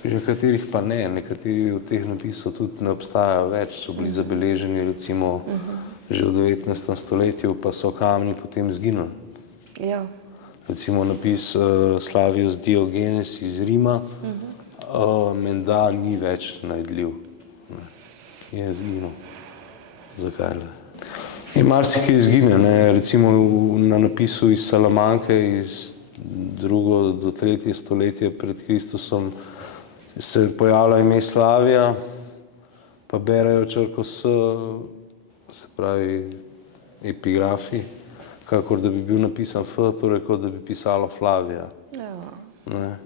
pri nekaterih pa ne. Nekateri od teh napisov tudi ne obstajajo več, so bili zabeleženi recimo že v 19. stoletju, pa so kamni potem zginili. Ja. Recimo napis Slavius Diogenes iz Rima, menda ni več najdljiv. Je zginil. Zakaj le? In marsikaj izgine, ne? Recimo na napisu iz Salamanke iz 2. do 3. stoletje pred Kristusom se pojavlja ime Slavija, pa berejo črko S, se pravi epigrafi, kakor da bi bil napisan F, torej kot da bi pisalo Flavija. Ne?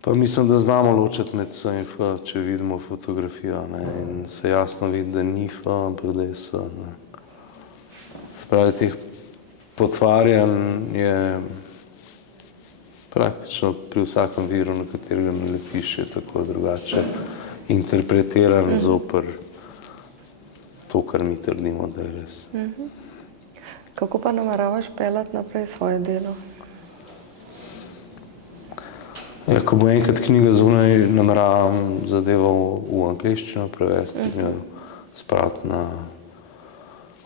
Pa mislim, da znamo ločiti med S in F, če vidimo fotografijo, ne? In se jasno vidi, da ni F, ampak da je S. Ne? Se pravi, teh potvarjanj je praktično pri vsakem viru, na katerega me letiš, je tako drugače interpretiran zoper to, kar mi trdimo, da je res. Kako pa nameravaš peljati naprej svoje delo? Ja, ko bo enkrat knjiga zunaj, nameravam zadevo v angleščino prevesti in jo spraviti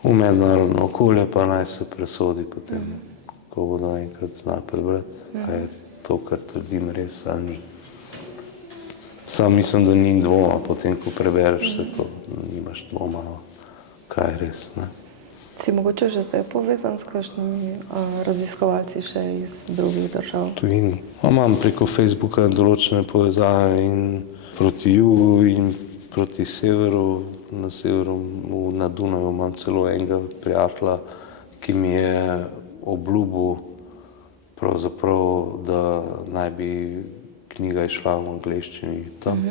v mednarodno okolje, pa naj se presodi potem, ko bodo enkrat znali prebrati, a je to, kar trdim, res ali ni. Sam mislim, da ni dvoma, potem, ko prebereš vse to, nimaš dvoma, kaj je res. Ne? Si mogoče že zdaj povezan s kakšnimi raziskovalci še iz drugih držav? Tujini. Imam preko Facebooka določene povezave in proti jugu in proti severu. Na severu, na Dunaju, imam celo enega prijatelja, ki mi je obljubil pravzaprav, da naj bi knjiga išla v angleščini tam.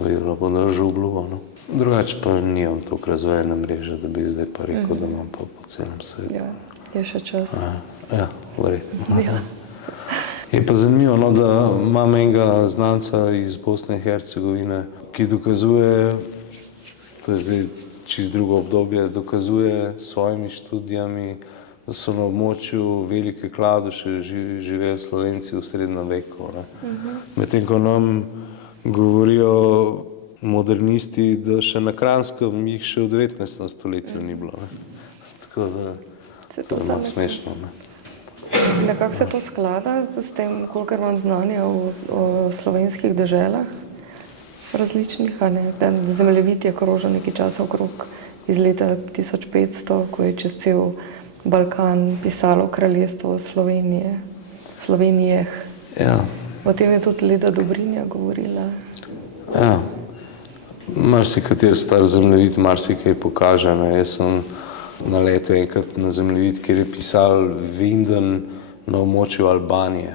Vedela bo, da že obljubo. No. Drugače pa nimam toliko razvojene mreže, da bi zdaj pa rekel, da imam pa po celem svetu. Ja, je še čas. Ja, verjetno. Je pa zanimivo, no, da imam enega znanca iz Bosne in Hercegovine, ki dokazuje, to je zdaj čisto drugo obdobje, dokazuje s svojimi študijami, da so na območju Velike Kladuše živeli Slovenci v srednjem veku. Medtem ko nam govorijo modernisti, da še na Kranjskem jih še v 19. stoletju ni bilo. Ne? Tako da to je malo smešno. Ne? Nekako se to sklada s tem, kolikor imam znanja o slovenskih deželah različnih, a ne? Zemljevid je krožil nekaj časa okrog iz leta 1500, ko je čez cel Balkan pisalo kraljestvo Slovenije. Ja. O tem je tudi Leda Dobrinja govorila. Ja. Marsikater star zemljevid marsikaj pokaže. Ne? Jaz sem naletel enkrat na zemljevid, kjer je pisal Vinden na območju Albanije.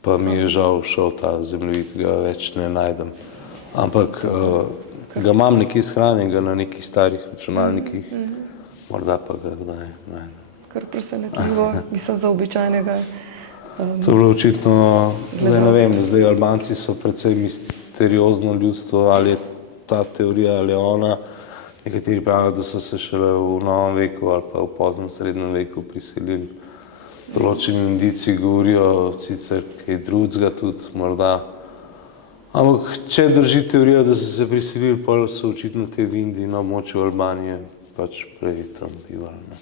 Pa mi je žal šel ta zemljevid, ga več ne najdem. Ampak ga imam nekje shranjenega na nekih starih računalnikih, morda pa ga kdaj najdem. Kar presenetljivo, mislim za običajnega. To je bilo očitno, zdaj ne vem, zdaj Albanci so precej misteriozno ljudstvo, ali je ta teorija ali ona. Nekateri pravijo, da so se šele v novem veku ali pa v poznem srednjem veku priselili. Določeni indici govorijo sicer kaj drugega tudi morda. Ampak če drži teorija, da so se priselili, pa so očitno te Vindi na območju Albanije pač prej tam bivali.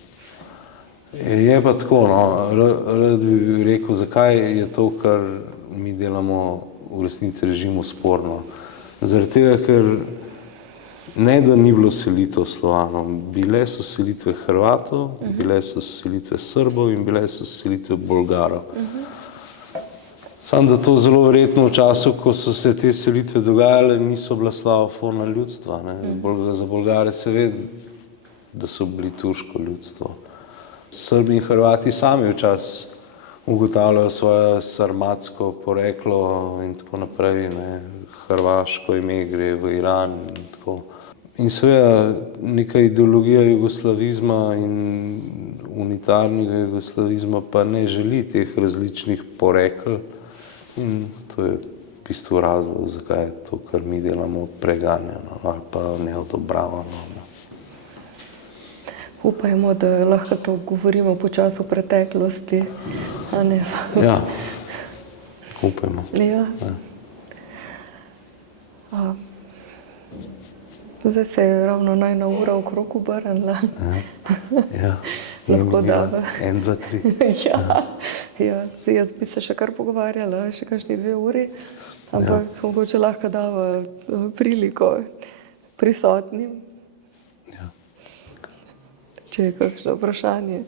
Je pa tako, no, rad bi rekel, zakaj je to, kar mi delamo v resnici režimu sporno. Zaradi tega, ker ne, da ni bilo selitev Slovanov, bile so selitve Hrvatov, bile so selitve Srbov in bile so selitve Bolgarov. Samo da to zelo verjetno v času, ko so se te selitve dogajale, niso bila slavoforna ljudstva. Ne. Za Bolgare se ve, da so bili turško ljudstvo. Srbi in Hrvati sami včasih ugotavljajo svoje sarmatsko poreklo in tako naprej. Ne. Hrvaško ime gre v Iran in tako. In seveda neka ideologija jugoslavizma in unitarnega jugoslavizma pa ne želi teh različnih porekl. In to je v bistvu razlog, zakaj je to, kar mi delamo, preganjeno ali pa neodobravano. Upajmo, da lahko to govorimo počasi o preteklosti, a ne? Ja, upajmo. Ja. Zdaj se je ravno najna ura okrog obrnila. Ja. Lahko dava. 1, 2, 3. Ja, jaz bi se še kar pogovarjala, še kakšni 2 uri, ampak mogoče lahko dava priliko prisotnim. Ja. Če je kakšno vprašanje.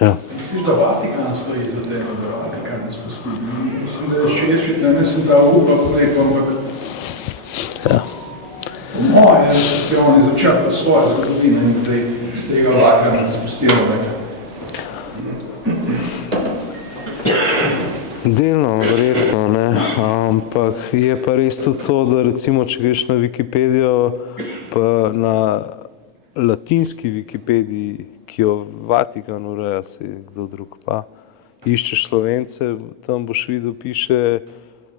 Ja. Misliš, da Vatikan stoji za tem, da Vatikan ne spusti? Mislim, da je širši, da ne sem ta upa preko, ampak moje je, da ste oni začrtali svoje zgodovine in zdaj iz tega Vatikana spustijo nekaj. Delno, verjetno, ne, ampak je pa res tudi to, da recimo, če greš na Wikipedijo, pa na latinski Wikipediji, ki jo Vatikan ureja, se kdo drug pa, iščeš Slovence, tam boš videl, piše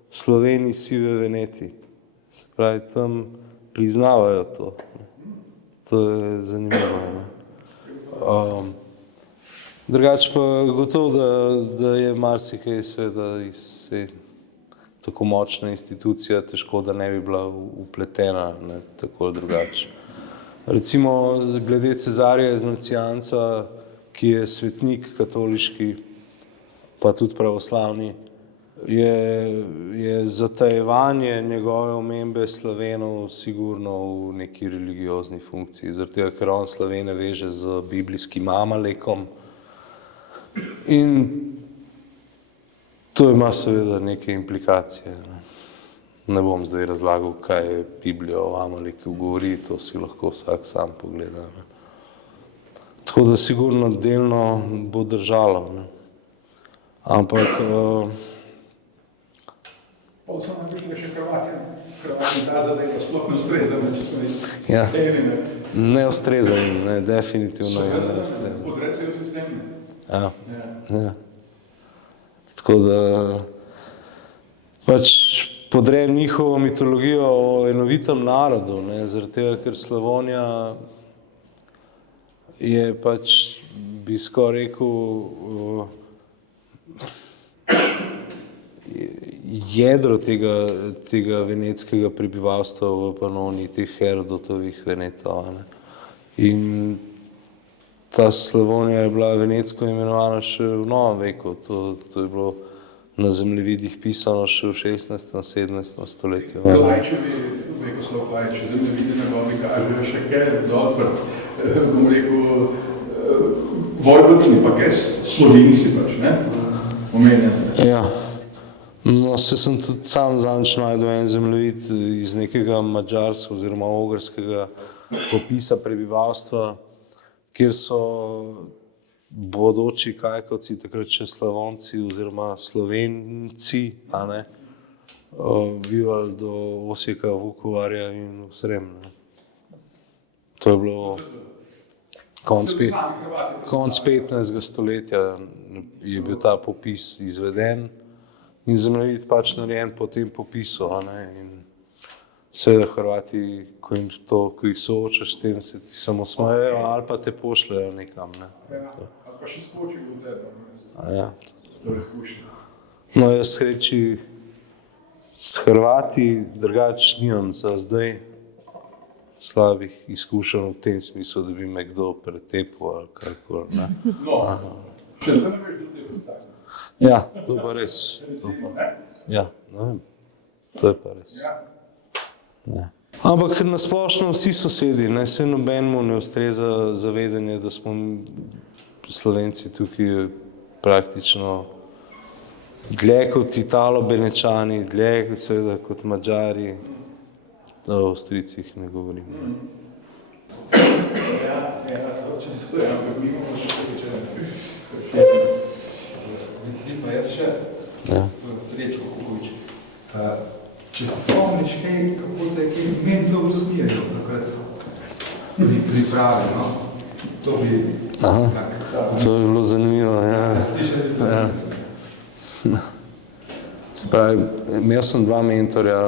Sloveni sive Veneti. Se pravi, tam priznavajo to. To je zanimivo. Drugače pa gotovo, da je marsikaj seveda iz tako močna institucija, težko, da ne bi bila upletena, ne, tako drugače. Recimo, glede Cezarija iz Nacijanca, ki je svetnik katoliški, pa tudi pravoslavni, je zatajevanje njegove omembe Slovenov sigurno v neki religiozni funkciji, zaradi tega, ker on Slovene veže z biblijskim Amalekom. In to ima seveda neke implikacije. Ne bom zdaj razlagal, kaj je Biblija o Amaleku govori, to si lahko vsak sam pogleda. Ne. Tako da sigurno delno bo držalo. Ne. Ampak Pa sem napišljal še Hrvati ta zadeva sploh ne ustreza, če smo Ja. sistemi. ne ustreza jim, ne, definitivno jim ne ustreza. Podrecejo sistemi. Ja. Ja. Tako da pač podre njihovo mitologijo o enovitem narodu, ne, zaradi tega, ker Slavonija je pač, bi skoraj rekel, jedro tega venetskega prebivalstva v Panoniji, teh Herodotovih Venetov. Ne. In ta Slavonija je bila venetsko imenovana še v novem veku, to je bilo na zemljevidih pisano še v 16. 17. stoletju. Klajčevi, Vekoslav Klajče, zemljevidi njegovi kažejo še kaj dobro, bom rekel, vojvodini pa kaj, Slovenci pač, ne, omenjeni. Ja. No, se sem tudi sam zadnjič najdel en zemljevid iz nekega madžarskega oziroma ogrskega popisa prebivalstva, kjer so bodoči Kajkovci, takrat še Slavonci oziroma Slovenci, a ne, bivali do Osijeka, Vukovarja in v Srem. Ne. To je bilo konec 15. stoletja je bil ta popis izveden in zemljevid pač narejen po tem popisu, a ne, in seveda Hrvati, ko jih soočaš s tem, se ti samo smejejo ali pa te pošljejo nekam, ne. Ja, ali pa še skočijo v tebe. Ja. To je izkušnja. No, jaz sreči s Hrvati, drugače nimam za zdaj slabih izkušenj v tem smislu, da bi me kdo pretepil ali karkoli, ne. No, še zdaj ne veš do tebe tako. Ja, to pa res. Ja, ne vem, to je pa res. Ja. Ja. Ampak nasplošno vsi sosedi, ne, se nobenemu ne ustreza zavedanje, da smo Slovenci tukaj praktično dlje kot Italo-Benečani, dlje seveda kot Madžari, o Avstrijcih ne govorim. Pa jaz še Srečo Kukovič. Če se spomniš kaj, kako te je mentor usmijajo takrat pri pripravi, no? To bi... To je bilo zanimivo, ja. Se pravi, imel sem dva mentorja,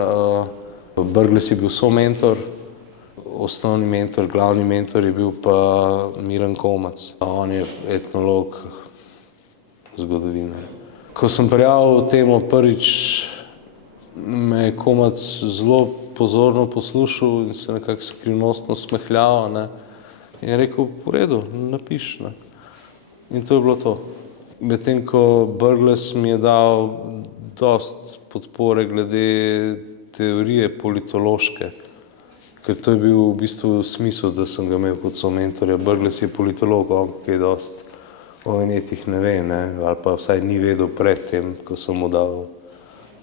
Brglez je bil somentor, osnovni mentor, glavni mentor je bil pa Miran Komac. On je etnolog, zgodovinar. Ko sem prijavil temo prvič, me je Komac zelo pozorno poslušal in se nekako skrivnostno smehljal, ne. In je rekel, v redu, napiš, ne. In to je bilo to. Medtem ko Brglez mi je dal dost podpore glede teorije politološke, ker to je bil v bistvu smisel, da sem ga imel kot somentorja. Brglez je politolog, on kaj dost o Venetih ne ve, ne, ali pa vsaj ni vedel pred tem, ko sem mu dal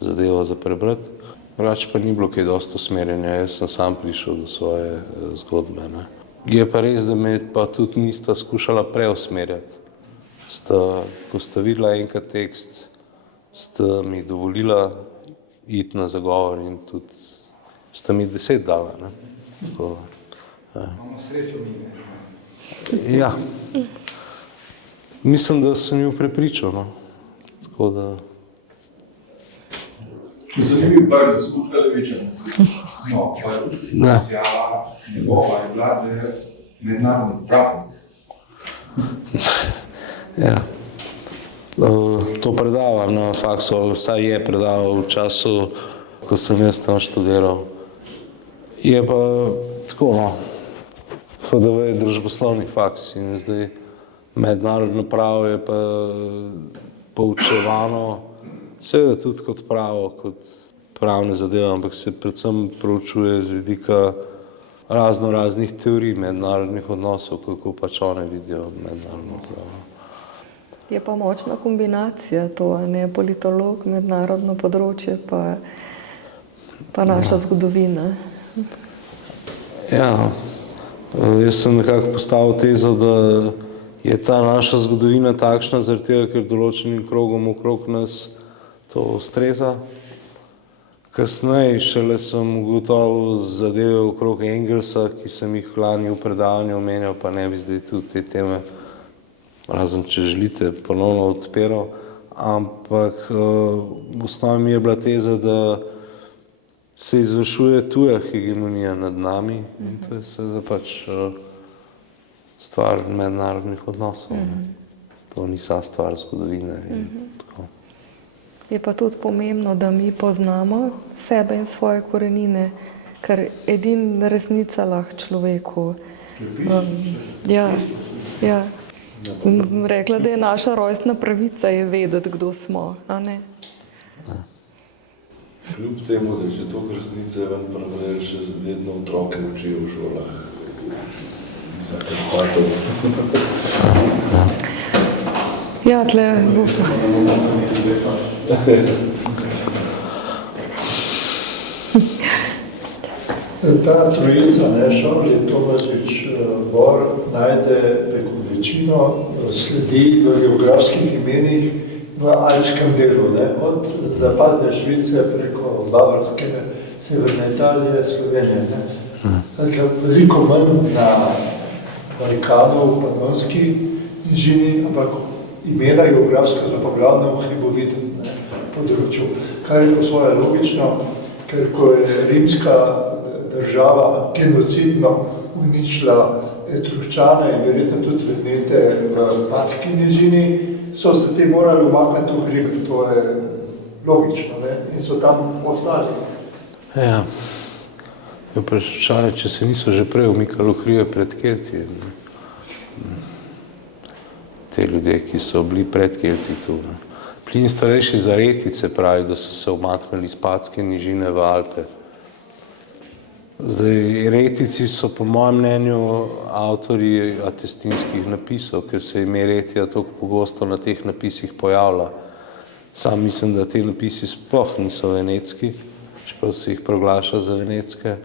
zadevo za prebrati. Drugače pa ni bilo kaj dosti usmerjanja, jaz sem sam prišel do svoje zgodbe, ne. Je pa res, da me pa tudi nista skušala preusmerjati. Ko sta videla enkrat tekst, sta mi dovolila iti na zagovor in tudi sta mi 10 dala, ne. Tako, Imamo srečo mi, ne? ja. Mislim, da sem jo prepričal, no. Tako da... Zanimiv Brglez, Kuškaleviča. No, pa izjava njegova je bila, da je mednarodni pravnik. Ja. To predava na faksu, vsaj je predaval v času, ko sem jaz tam študiral. Je pa tako, no, FDV je družboslovni faks in zdaj mednarodno pravo je pa poučevano, seveda tudi kot pravo, kot pravne zadeve, ampak se predvsem proučuje z vidika raznih teorij mednarodnih odnosov, kako pač one vidijo mednarodno pravo. Je pa močna kombinacija to, ne, politolog, mednarodno področje, pa naša zgodovina. Ja, jaz sem nekako postavil tezo, da je ta naša zgodovina takšna zaradi tega, ker določenim krogom okrog nas to ustreza. Kasneje šele sem ugotovil zadeve okrog Engelsa, ki sem jih lani v predavanju omenjal, pa ne bi zdaj tudi te teme, razen če želite, ponovno odpiral, ampak v osnovi mi je bila teza, da se izvršuje tuja hegemonija nad nami in to je seveda pač stvar mednarodnih odnosov. To ni samo stvar zgodovine in tako. Je pa tudi pomembno, da mi poznamo sebe in svoje korenine, ker edina resnica lahko človeku. Ja. In rekla, da je naša rojstna pravica je vedeti, kdo smo, a ne? Kljub temu, da že toliko resnice vam preverili, še vedno otroke učijo v šolah. Za Karpatov. Ja, tle... Ta trojica, ne, Šavli, Tomažič, Bor, najde večino sledi v geografskih imenih v alpskem delu, ne, od zapadne Švice preko Bavarske, severne Italije, Slovenije, ne. Veliko manj na Balkanu, v Panonski nižini, ampak imena geografska so pa glavno v hribovitem področju, kar je po svoje logično, ker ko je rimska država genocidno uničila Etruščane in verjetno tudi Venete v Matski nižini, so se ti morali umakniti v hribe, to je logično, ne, in so tam ostali. Ja, je vprašanje, če se niso že prej umikali v hribe pred Kelti. Te ljudje, ki so bili pred Kelti tu. Plin starejši Zaretice pravi, da so se umaknili iz Patske nižine v Alpe. Zdaj, eretici so po mojem mnenju avtorji atestinskih napisov, ker se ime eretija toliko pogosto na teh napisih pojavlja. Sam mislim, da te napisi sploh niso venetski, čeprav se jih proglaša za venetske,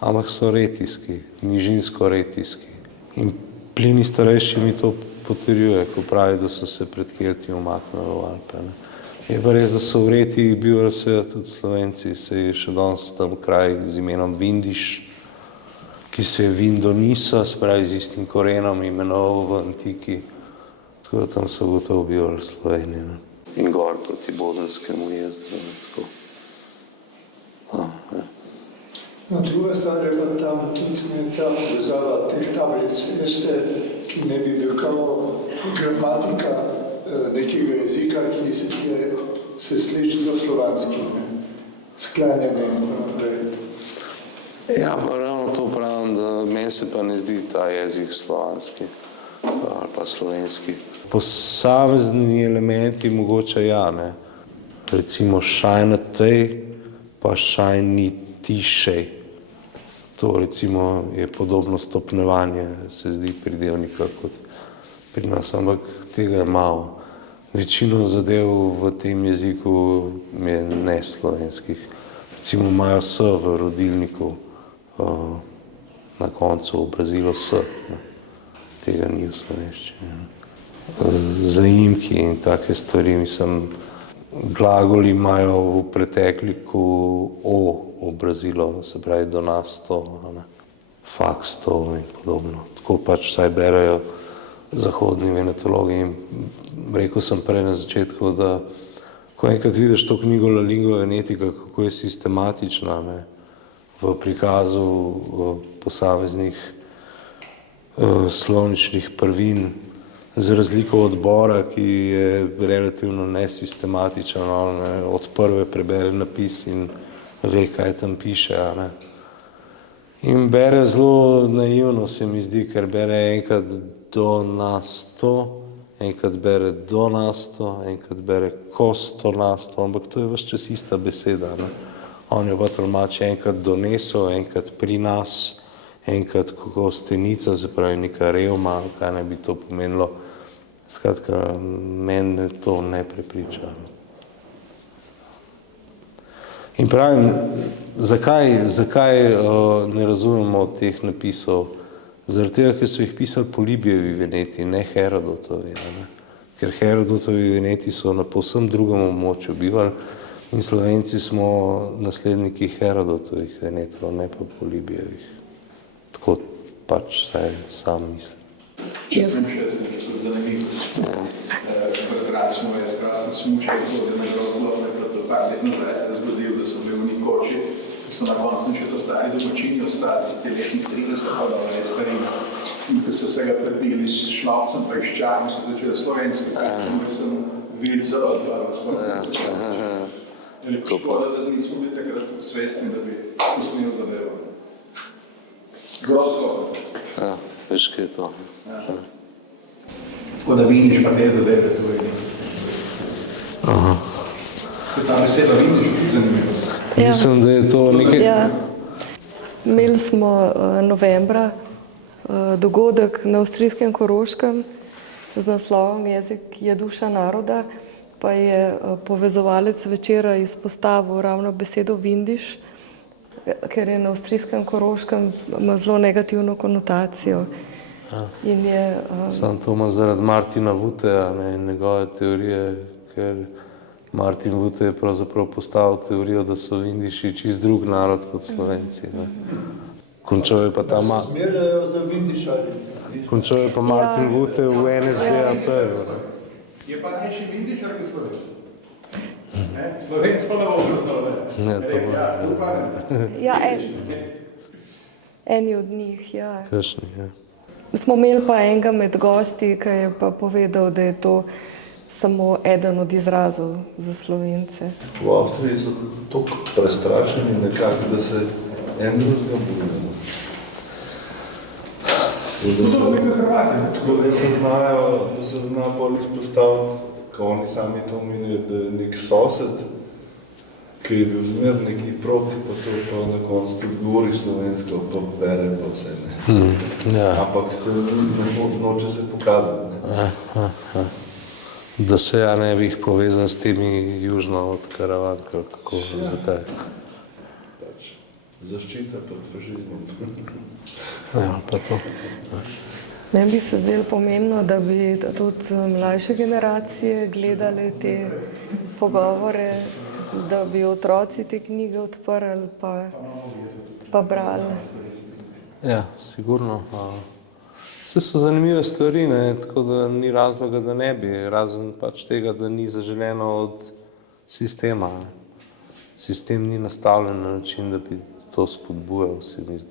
ampak so retijski, nižinsko-retijski. In Plinij starejši mi to potrjuje, ko pravi, da so se pred Kelti umaknili v Alpe. Ne. Je pa res, da so v Retiji bivali seveda tudi Slovenci, se je še danes tam kraj z imenom Vindiš, ki se je Vindonisa, se pravi z istim korenom imenoval v antiki, tako da tam so gotovo bivali Sloveniji. Ne. In gor proti Bodenskemu jezeru. Tako. Ja. No, druga stvar je pa tam tudi ta povezava teh tablic, veste, ki ne bi bil kao gramatika nekega jezika, ki se sliši do slovanski, sklanjanje in naprej. Ja, pa ravno to pravim, da meni se pa ne zdi ta jezik slovanski ali pa slovenski. Posamezni elementi mogoče ja, ne. Recimo šajnatej pa šajni tišej. To recimo je podobno stopnjevanje, se zdi pridevnika kot pri nas, ampak tega je malo. Večino zadev v tem jeziku je neslovenskih. Recimo imajo S v rodilniku, na koncu obrazilo S. Ne. Tega ni v slovenščini. Zaimki in take stvari, mislim, glagoli imajo v pretekliku O obrazilo, se pravi donasto, faksto in podobno. Tako pač vsaj berejo zahodni venetologi in rekel sem prej na začetku, da ko enkrat vidiš to knjigo La lingua venetica, kako je sistematična, ne, v prikazu posameznih slovničnih prvin, za razliko od Bora, ki je relativno nesistematičen, ne, od prve prebere napis in ve, kaj tam piše. Ne. In bere zelo naivno, se mi zdi, ker bere enkrat donasto, enkrat bere donasto, enkrat bere kostonasto, ampak to je ves čas ista beseda. Ne. On jo pa tolmači enkrat donesel, enkrat pri nas, enkrat kako stenica, se pravi neka revma, kaj ne bi to pomenilo. Skratka, mene to ne prepriča. In pravim, zakaj ne razumemo teh napisov? Zaradi tega, ker so jih pisali Polibijevi veneti, ne Herodotovi. Ne? Ker Herodotovi veneti so na povsem drugem območju bivali in Slovenci smo nasledniki Herodotovih venetov, ne pa Polibijevih. Tako pač vsaj sam mislim. Jaz sem še zanimivost. Brat smo jaz krasen smučal, da je grozno, pred par let nazaj se zgodil, da so bili v Nikoči, ki so na koncu še to stari domačini ostali iz telešnih 30 hodala je starina. In ko so se ga prebili s šlopcem pa iz čarmi, so začeli slovenski, ki sem Vilca odvala. Škoda, da nismo bili takrat svestni, da bi posnil zadevo. Grozno. Ja, veš, kaj je to. Tako da viniš pa te zadeve, to je. Aha. Ta beseda viniš, zanimivo. Ja. Mislim, da je to nekaj... Ja. Imeli smo novembra dogodek na avstrijskem Koroškem z naslovom Jezik je duša naroda, pa je povezovalec večera izpostavil ravno besedo vindiš, ker je na avstrijskem Koroškem ima zelo negativno konotacijo. In je... Sam to ima zaradi Martina Vuteja in njegove teorije, ker Martin Vute je pravzaprav postavil teorijo, da so Vindiši čist drug narod kot Slovenci. Ne. Končal je pa ta Zmerjajo za Vindišarji. Končal je pa Martin Vute v NSDAP-ju. Je pa rajši Vindišar kot Slovenci. Slovenc pa ne bo grozno, ne? Ne, to bo. Ja, upam. Ja, eni od njih, ja. Kakšni, ja. Smo imeli pa enega med gosti, ki je pa povedal, da je to samo eden od izrazov za Slovence. V Avstriji so toliko prestrašeni nekako, da se en drugega bojijo. Tako da se znajo bolj izpostaviti, ko oni sami to menijo, da je nek sosed, ki je bil zmer neki proti, pa to pa na koncu tudi govori slovensko, pa bere pa vse, ne. Ja. Ampak se noče se pokazati, ne. Da se ja ne bi jih povezal s temi južno od Karavank, ali kako, zakaj? Pač zaščita pred fašizmom. Ja, pa to. Meni bi se zdelo pomembno, da bi tudi mlajše generacije gledale te pogovore, da bi otroci te knjige odprli pa brali. Ja, sigurno. Vse so zanimive stvari, ne, tako da ni razloga, da ne bi, razen pač tega, da ni zaželeno od sistema. Ne. Sistem ni nastavljen na način, da bi to spodbujal, se mi zdi.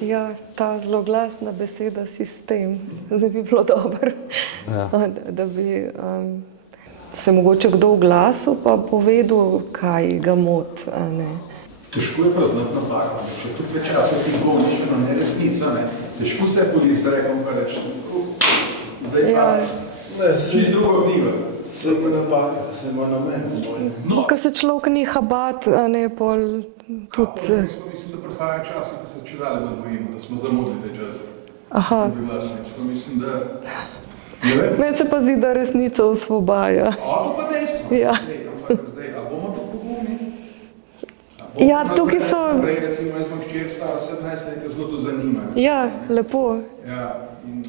Ja, ta zloglasna beseda sistem, zdaj bi bilo dobro, da bi se mogoče kdo oglasil pa povedal, kaj ga moti, a ne. Težko je pa znati napako, če tu včasih ikonično neresnica, ne. Težko se je polist rekom, pa reči, zdaj pa čisto drugo knjigo. Se ima napaka, se ima namen svoj. No, Ko se človek neha bati, a ne, pol tudi... mislim, da prihaja časa, ko se čedalje bolj bojimo, da smo zamudili te čase. Aha. Mislim, da... Meni se pa zdi, da resnica osvobaja. To pa dejstvo. Ja. Zdaj, a bomo to pogumni? Ja, tukaj so... Prej, recimo, jaz bom ščer stala 17 let, zelo to zanima. Ja, lepo. Ja, in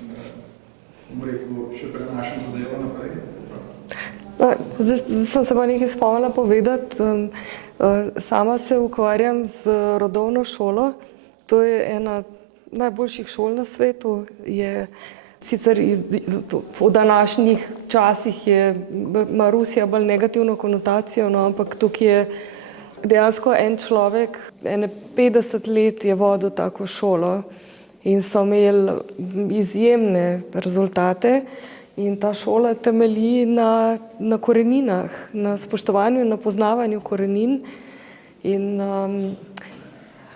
bom rekel, še prenašam to delo naprej. Zdaj sem se pa nekaj spomnila povedati. Sama se ukvarjam z rodovno šolo. To je ena najboljših šol na svetu. Sicer v današnjih časih ima Rusija bolj negativno konotacijo, no, ampak tukaj je dejansko en človek, 50 let je vodil tako šolo in so imeli izjemne rezultate. In ta šola temelji na koreninah, na spoštovanju in na poznavanju korenin. In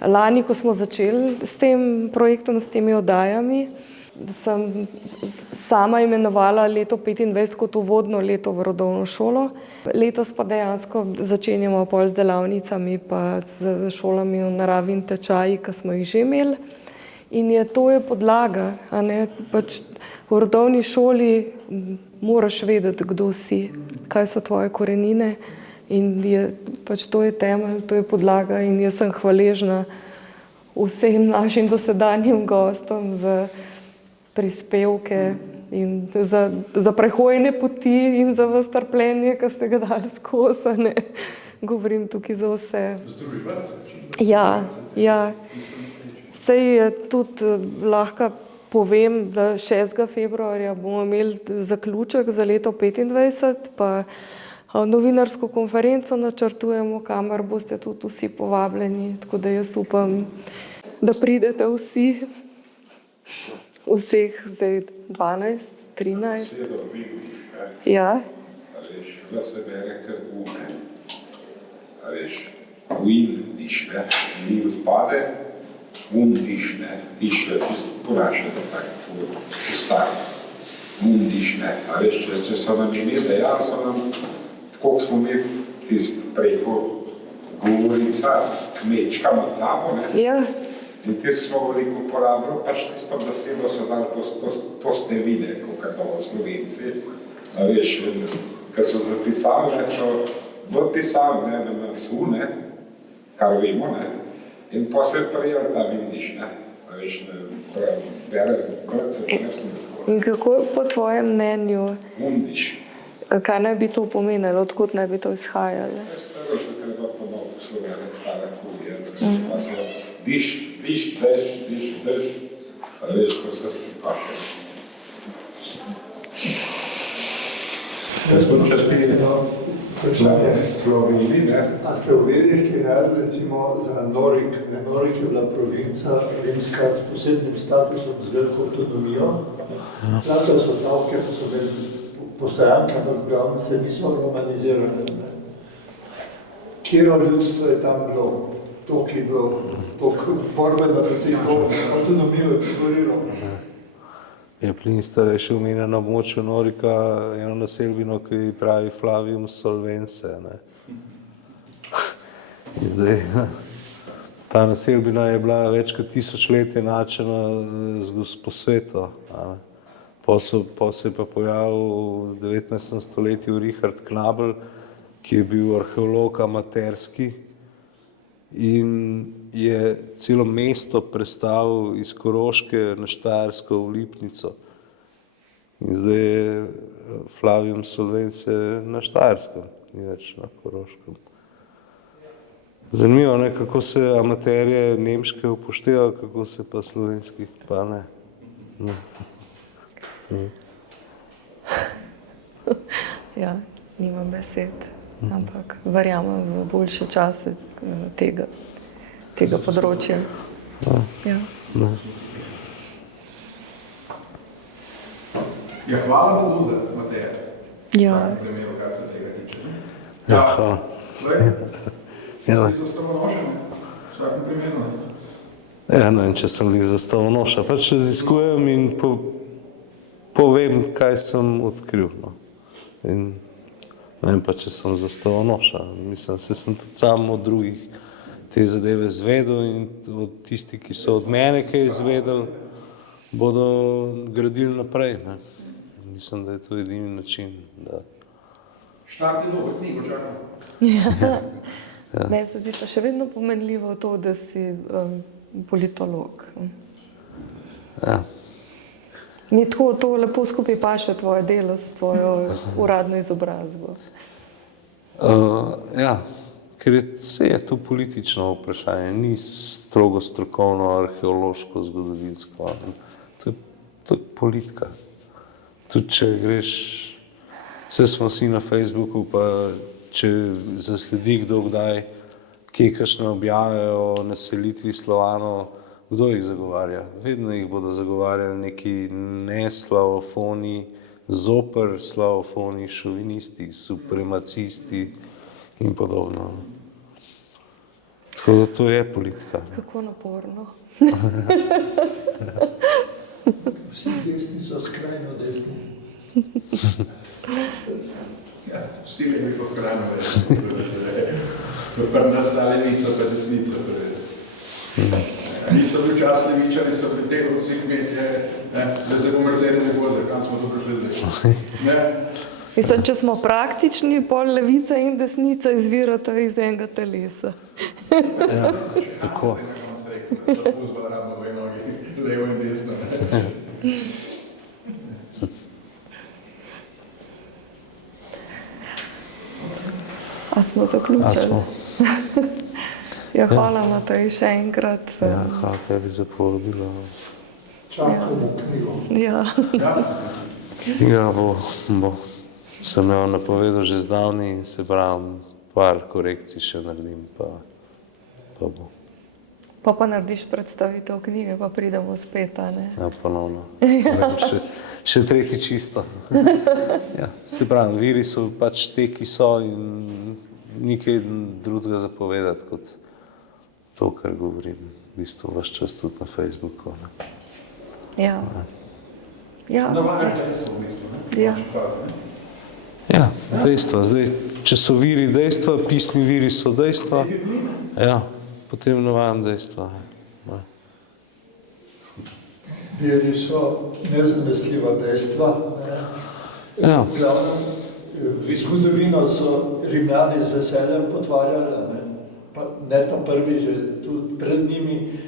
lani, ko smo začeli s tem projektom, s temi oddajami, sem sama imenovala leto 25 kot uvodno leto v rodovno šolo. Letos pa dejansko začenjamo pol z delavnicami pa z šolami v naravi in tečaji, ki smo jih že imeli. In to je podlaga, a ne, pač v rodovni šoli moraš vedeti, kdo si, kaj so tvoje korenine in pač to je temelj, to je podlaga in jaz sem hvaležna vsem našim dosedanjim gostom za prispevke in za prehojne poti in za vas trpljenje, ki ste ga dali skozi, ne. Govorim tukaj za vse. Ja. Sej tudi lahko povem, da 6. februarja bomo imeli zaključek za leto 25, pa novinarsko konferenco načrtujemo, kamor boste tudi vsi povabljeni, tako da jaz upam, da pridete vsi, vseh zdaj 12, 13. Ja. Da se bere kar une. Win diš, ne, ni odpade, diš, ne, diš je čisto po naše, da tako postane. Diš, ne, če so nam imeli, da so nam, koliko smo imeli tist preko govorica, kmečka med sabo, ne, in tist smo veliko uporabili, pač tisto besedo so dali, to ste vide, kako Slovenci, ko so zapisali, so dopisali, ne, na nasu, ne, kar vemo, ne, in pa se prijel ta vindiš, ne, bere brce, ne, In kako po tvojem mnenju, Mundiš. Kaj naj bi to pomenilo, odkud naj bi to izhajalo? Staro, že treba ponovno Slovenec, stare kugje, pa se diš, ko se stipaše. Jaz bom čas prijedno vprašanje. Slovili, ne? A ste v Veliki naredili recimo za Norik, ne, Norik je bila provinca rimska s posebnim statusom, z veliko autonomijo. Plačali so davke, pa so imeli postojanke, ampak glavno se niso romanizirali. Kjero ljudstvo je tam bilo, toliko je bilo, toliko borbeno, da se je to avtonomijo izborilo. Je Plinstar je še omenil na območju Norika eno naselbino, ki pravi Flavium Solvense, ne. In zdaj, ta naselbina je bila več kot 1000 let enačena z Gosposveto. Pol se je pa pojavil v 19. stoletju Richard Knabel, ki je bil arheolog amaterski in je celo mesto prestavil iz Koroške na Štajersko v Lipnico. In zdaj je Flavium Solvens na Štajerskem, ni več na Koroškem. Zanimivo, ne, kako se amaterje nemške upošteva, kako se pa slovenskih pa ne. Ja, nimam besed, ampak verjamem v boljše čase tega področja. Ja. Ja, hvala Bogu za Mateja. Ja. V primeru, kar se tega tiče. Ja, hvala. Ja, Si za Stavonoša, ne? V vsakem primeru, ne? ja, ne vem, če sem li za Stavonoša. Pač raziskujem in povem, kaj sem odkril. No. In ne vem pa, če sem za Stavonoša. Mislim, se sem tudi sam od drugih te zadeve zvedel in od tisti, ki so od mene kaj izvedeli, bodo gradili naprej. Ne. Mislim, da je to edini način. Da... Štart je dober, knjigo čakam. Ja. Meni se zdi pa še vedno pomenljivo to, da si politolog. Ja. Mi tako to lepo skupaj paše tvoje delo s tvojo uradno izobrazbo. Ja, ker je to politično vprašanje, ni strogo strokovno, arheološko, zgodovinsko. To je politika. Tudi če greš, vse smo vsi na Facebooku, pa če zasledi kdo kdaj, kje kakšne objave o naselitvi Slovanov, kdo jih zagovarja? Vedno jih bodo zagovarjali neki neslavofoni, zoper slavofoni, šovinisti, supremacisti in podobno. Tako da to je politika. Kako naporno. Vsi desni so skrajno desni. Ja, vsi levi po skrajno desni. Pri nas ta levica pa desnica. Niso bili čas levičari, so pri telo vsi kmetje, zdaj se bo Mercedes vozil, kam smo to prišli zdaj. Mislim, če smo praktični, pol levica in desnica izvirata iz enega telesa. Ja, tako. Levo in desno. A smo zaključili? A smo. Ja, hvala Matej še enkrat. Ja, hvala tebi za povabilo. Čakamo knjigo. Ja. Knjiga bo, sem jo napovedal že zdavni, se pravim, par korekcij še naredim, pa bo. Pa narediš predstavitev knjige, pa pridemo spet, a ne? Ja, ponovno. Še tretji čisto. Ja, se pravim, viri so pač te, ki so in nikaj drugega zapovedati kot to, kar govorim. V bistvu vaš čas tudi na Facebooku. Ne? Ja. Ja. Navajaš dejstvo v bistvu, ne? Ja. Ja, dejstva. Zdaj, če so viri dejstva, pisni viri so dejstva, ja, potem navajam dejstva. Ja. Viri so nezanesljiva dejstva. Ja. Zgodovino so Rimljani z veseljem potvarjali, ne ta prvi, že tudi pred njimi.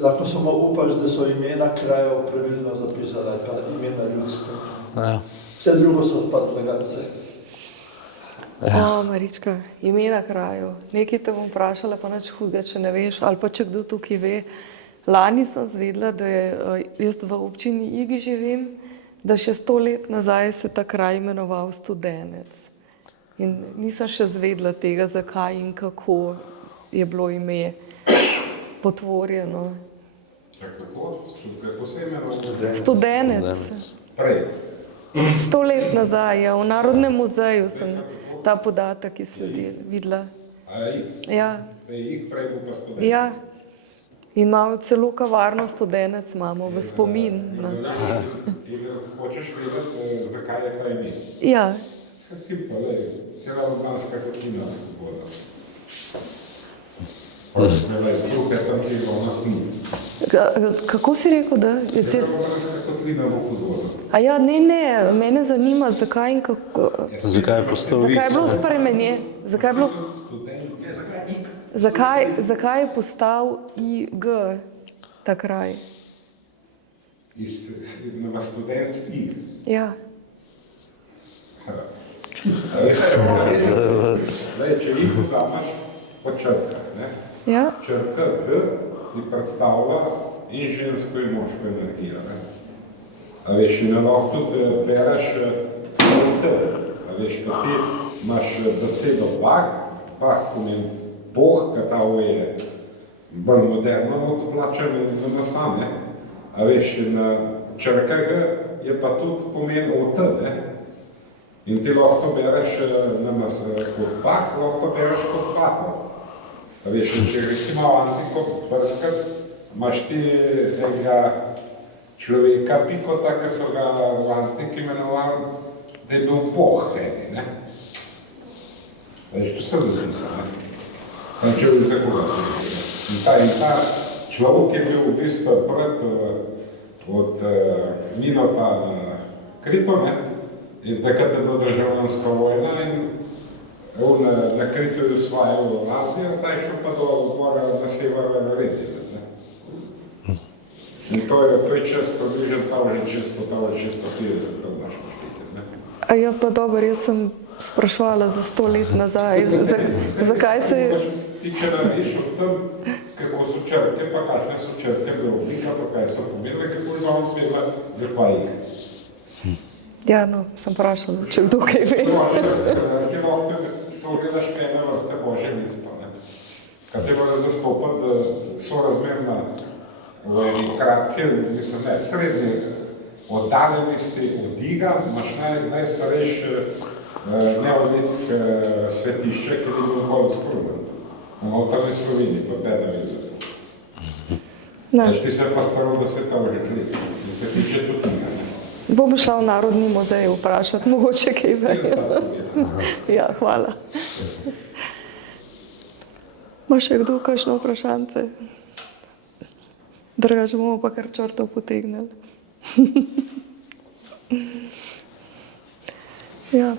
Lahko samo upaš, da so imena krajev pravilno zapisali, pa imena ljudstva. Ja. Vse drugo so pa zlagalce. Marička, imena krajev. Nekaj te bom vprašala, pa nič hudega, če ne veš, ali pa če kdo tukaj ve. Lani sem zvedela, da jaz v občini Ig živim, da še 100 let nazaj se ta kraj imenoval Studenec. In nisem še zvedela tega, zakaj in kako je bilo ime potvorjeno. Studenec. Prej. 100 let nazaj, ja, v Narodnem muzeju sem ta podatek videla. A jih? Ja. Jih prej bo pa Studenec. Ja. In imamo celo kavarno Studenec, imamo v spomin. In hočeš vedeti, zakaj je ta ime? Ja. Vse simpel, cela urbanska kotlina voda. Smela izkruhe tam, kjer ona snima. Kako si rekel, da je cel... Kotlina bo hudola. A ja, ne, mene zanima, zakaj in kako... Zakaj je postal Zakaj je bilo spremenje? Zakaj je bilo... Zakaj je postal IG ta kraj? Nama student I. Ja. Zdaj, če vi vzameš po črkah, ne? Ja? Črka H ti predstavlja in žensko in moško energijo, ne? A veš, in lahko tudi bereš T. A veš, ko ti imaš besedo Bach, Bach pomeni Bog, ki ta je bolj moderno odplačen in na same. A veš, in črka G je pa tudi pomeni OT, ne? In ti lahko bereš kot Bach, lahko bereš kot Pato. A veš, če greš ti malo antiko prskat, imaš ti tega človeka Pikota, ki so ga v antiki imenovali, da je bil Bog eni, ne? A veš, to se zapisano, ne? In če bi za koga se vidi. In ta človek je bil v bistvu pred od Minota na Krito, ne? In takrat je bila državljanska vojna in on na Kritu je osvajal Azijo, ta je šel pa do gora na sever Redine, ne? In to je čas približen ta že 650, kot naš poštite, ne? A ja, pa dobro, jaz sem sprašvala za 100 let nazaj, zakaj se je... Ti če narediš o tem, kako so črke, pa kakšne so črke, oblika, pa kaj so pomenile, kako je danes vedela, zakaj jih. Ja, no, sem vprašala, če kdo kaj ve. Ti lahko to gledaš kaj ena vrste Božje mesto, ne? Kaj te mora zastopati sorazmerna v eni kratki, mislim ne, srednji oddaljenosti od Iga, imaš najstarejše neolitske svetišče, ki je bil bolj skrumen. V tam je Sloveniji, pa beda vizet. Ti se pa staro, da se tam že klik, in se tiče tudi Iga, ne? Bom šla v Narodni muzej vprašati, mogoče kaj vejo. Ja, hvala. Ma še kdo kakšno vprašance? Drugače bomo pa kar črto potegnili. Ja.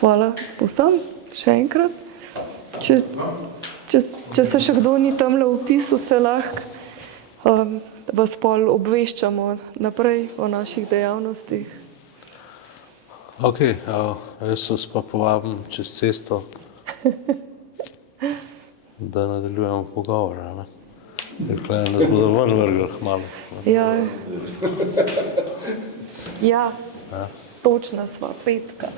Hvala povsem, še enkrat. Če se še kdo ni tamle vpisal, se lahko vas pol obveščamo naprej o naših dejavnostih. Ok, jaz vas pa povabim čez cesto, da nadaljujemo pogovor, ne? Rekla nas bodo ven vrgli malo. Ja, točna sva, petka.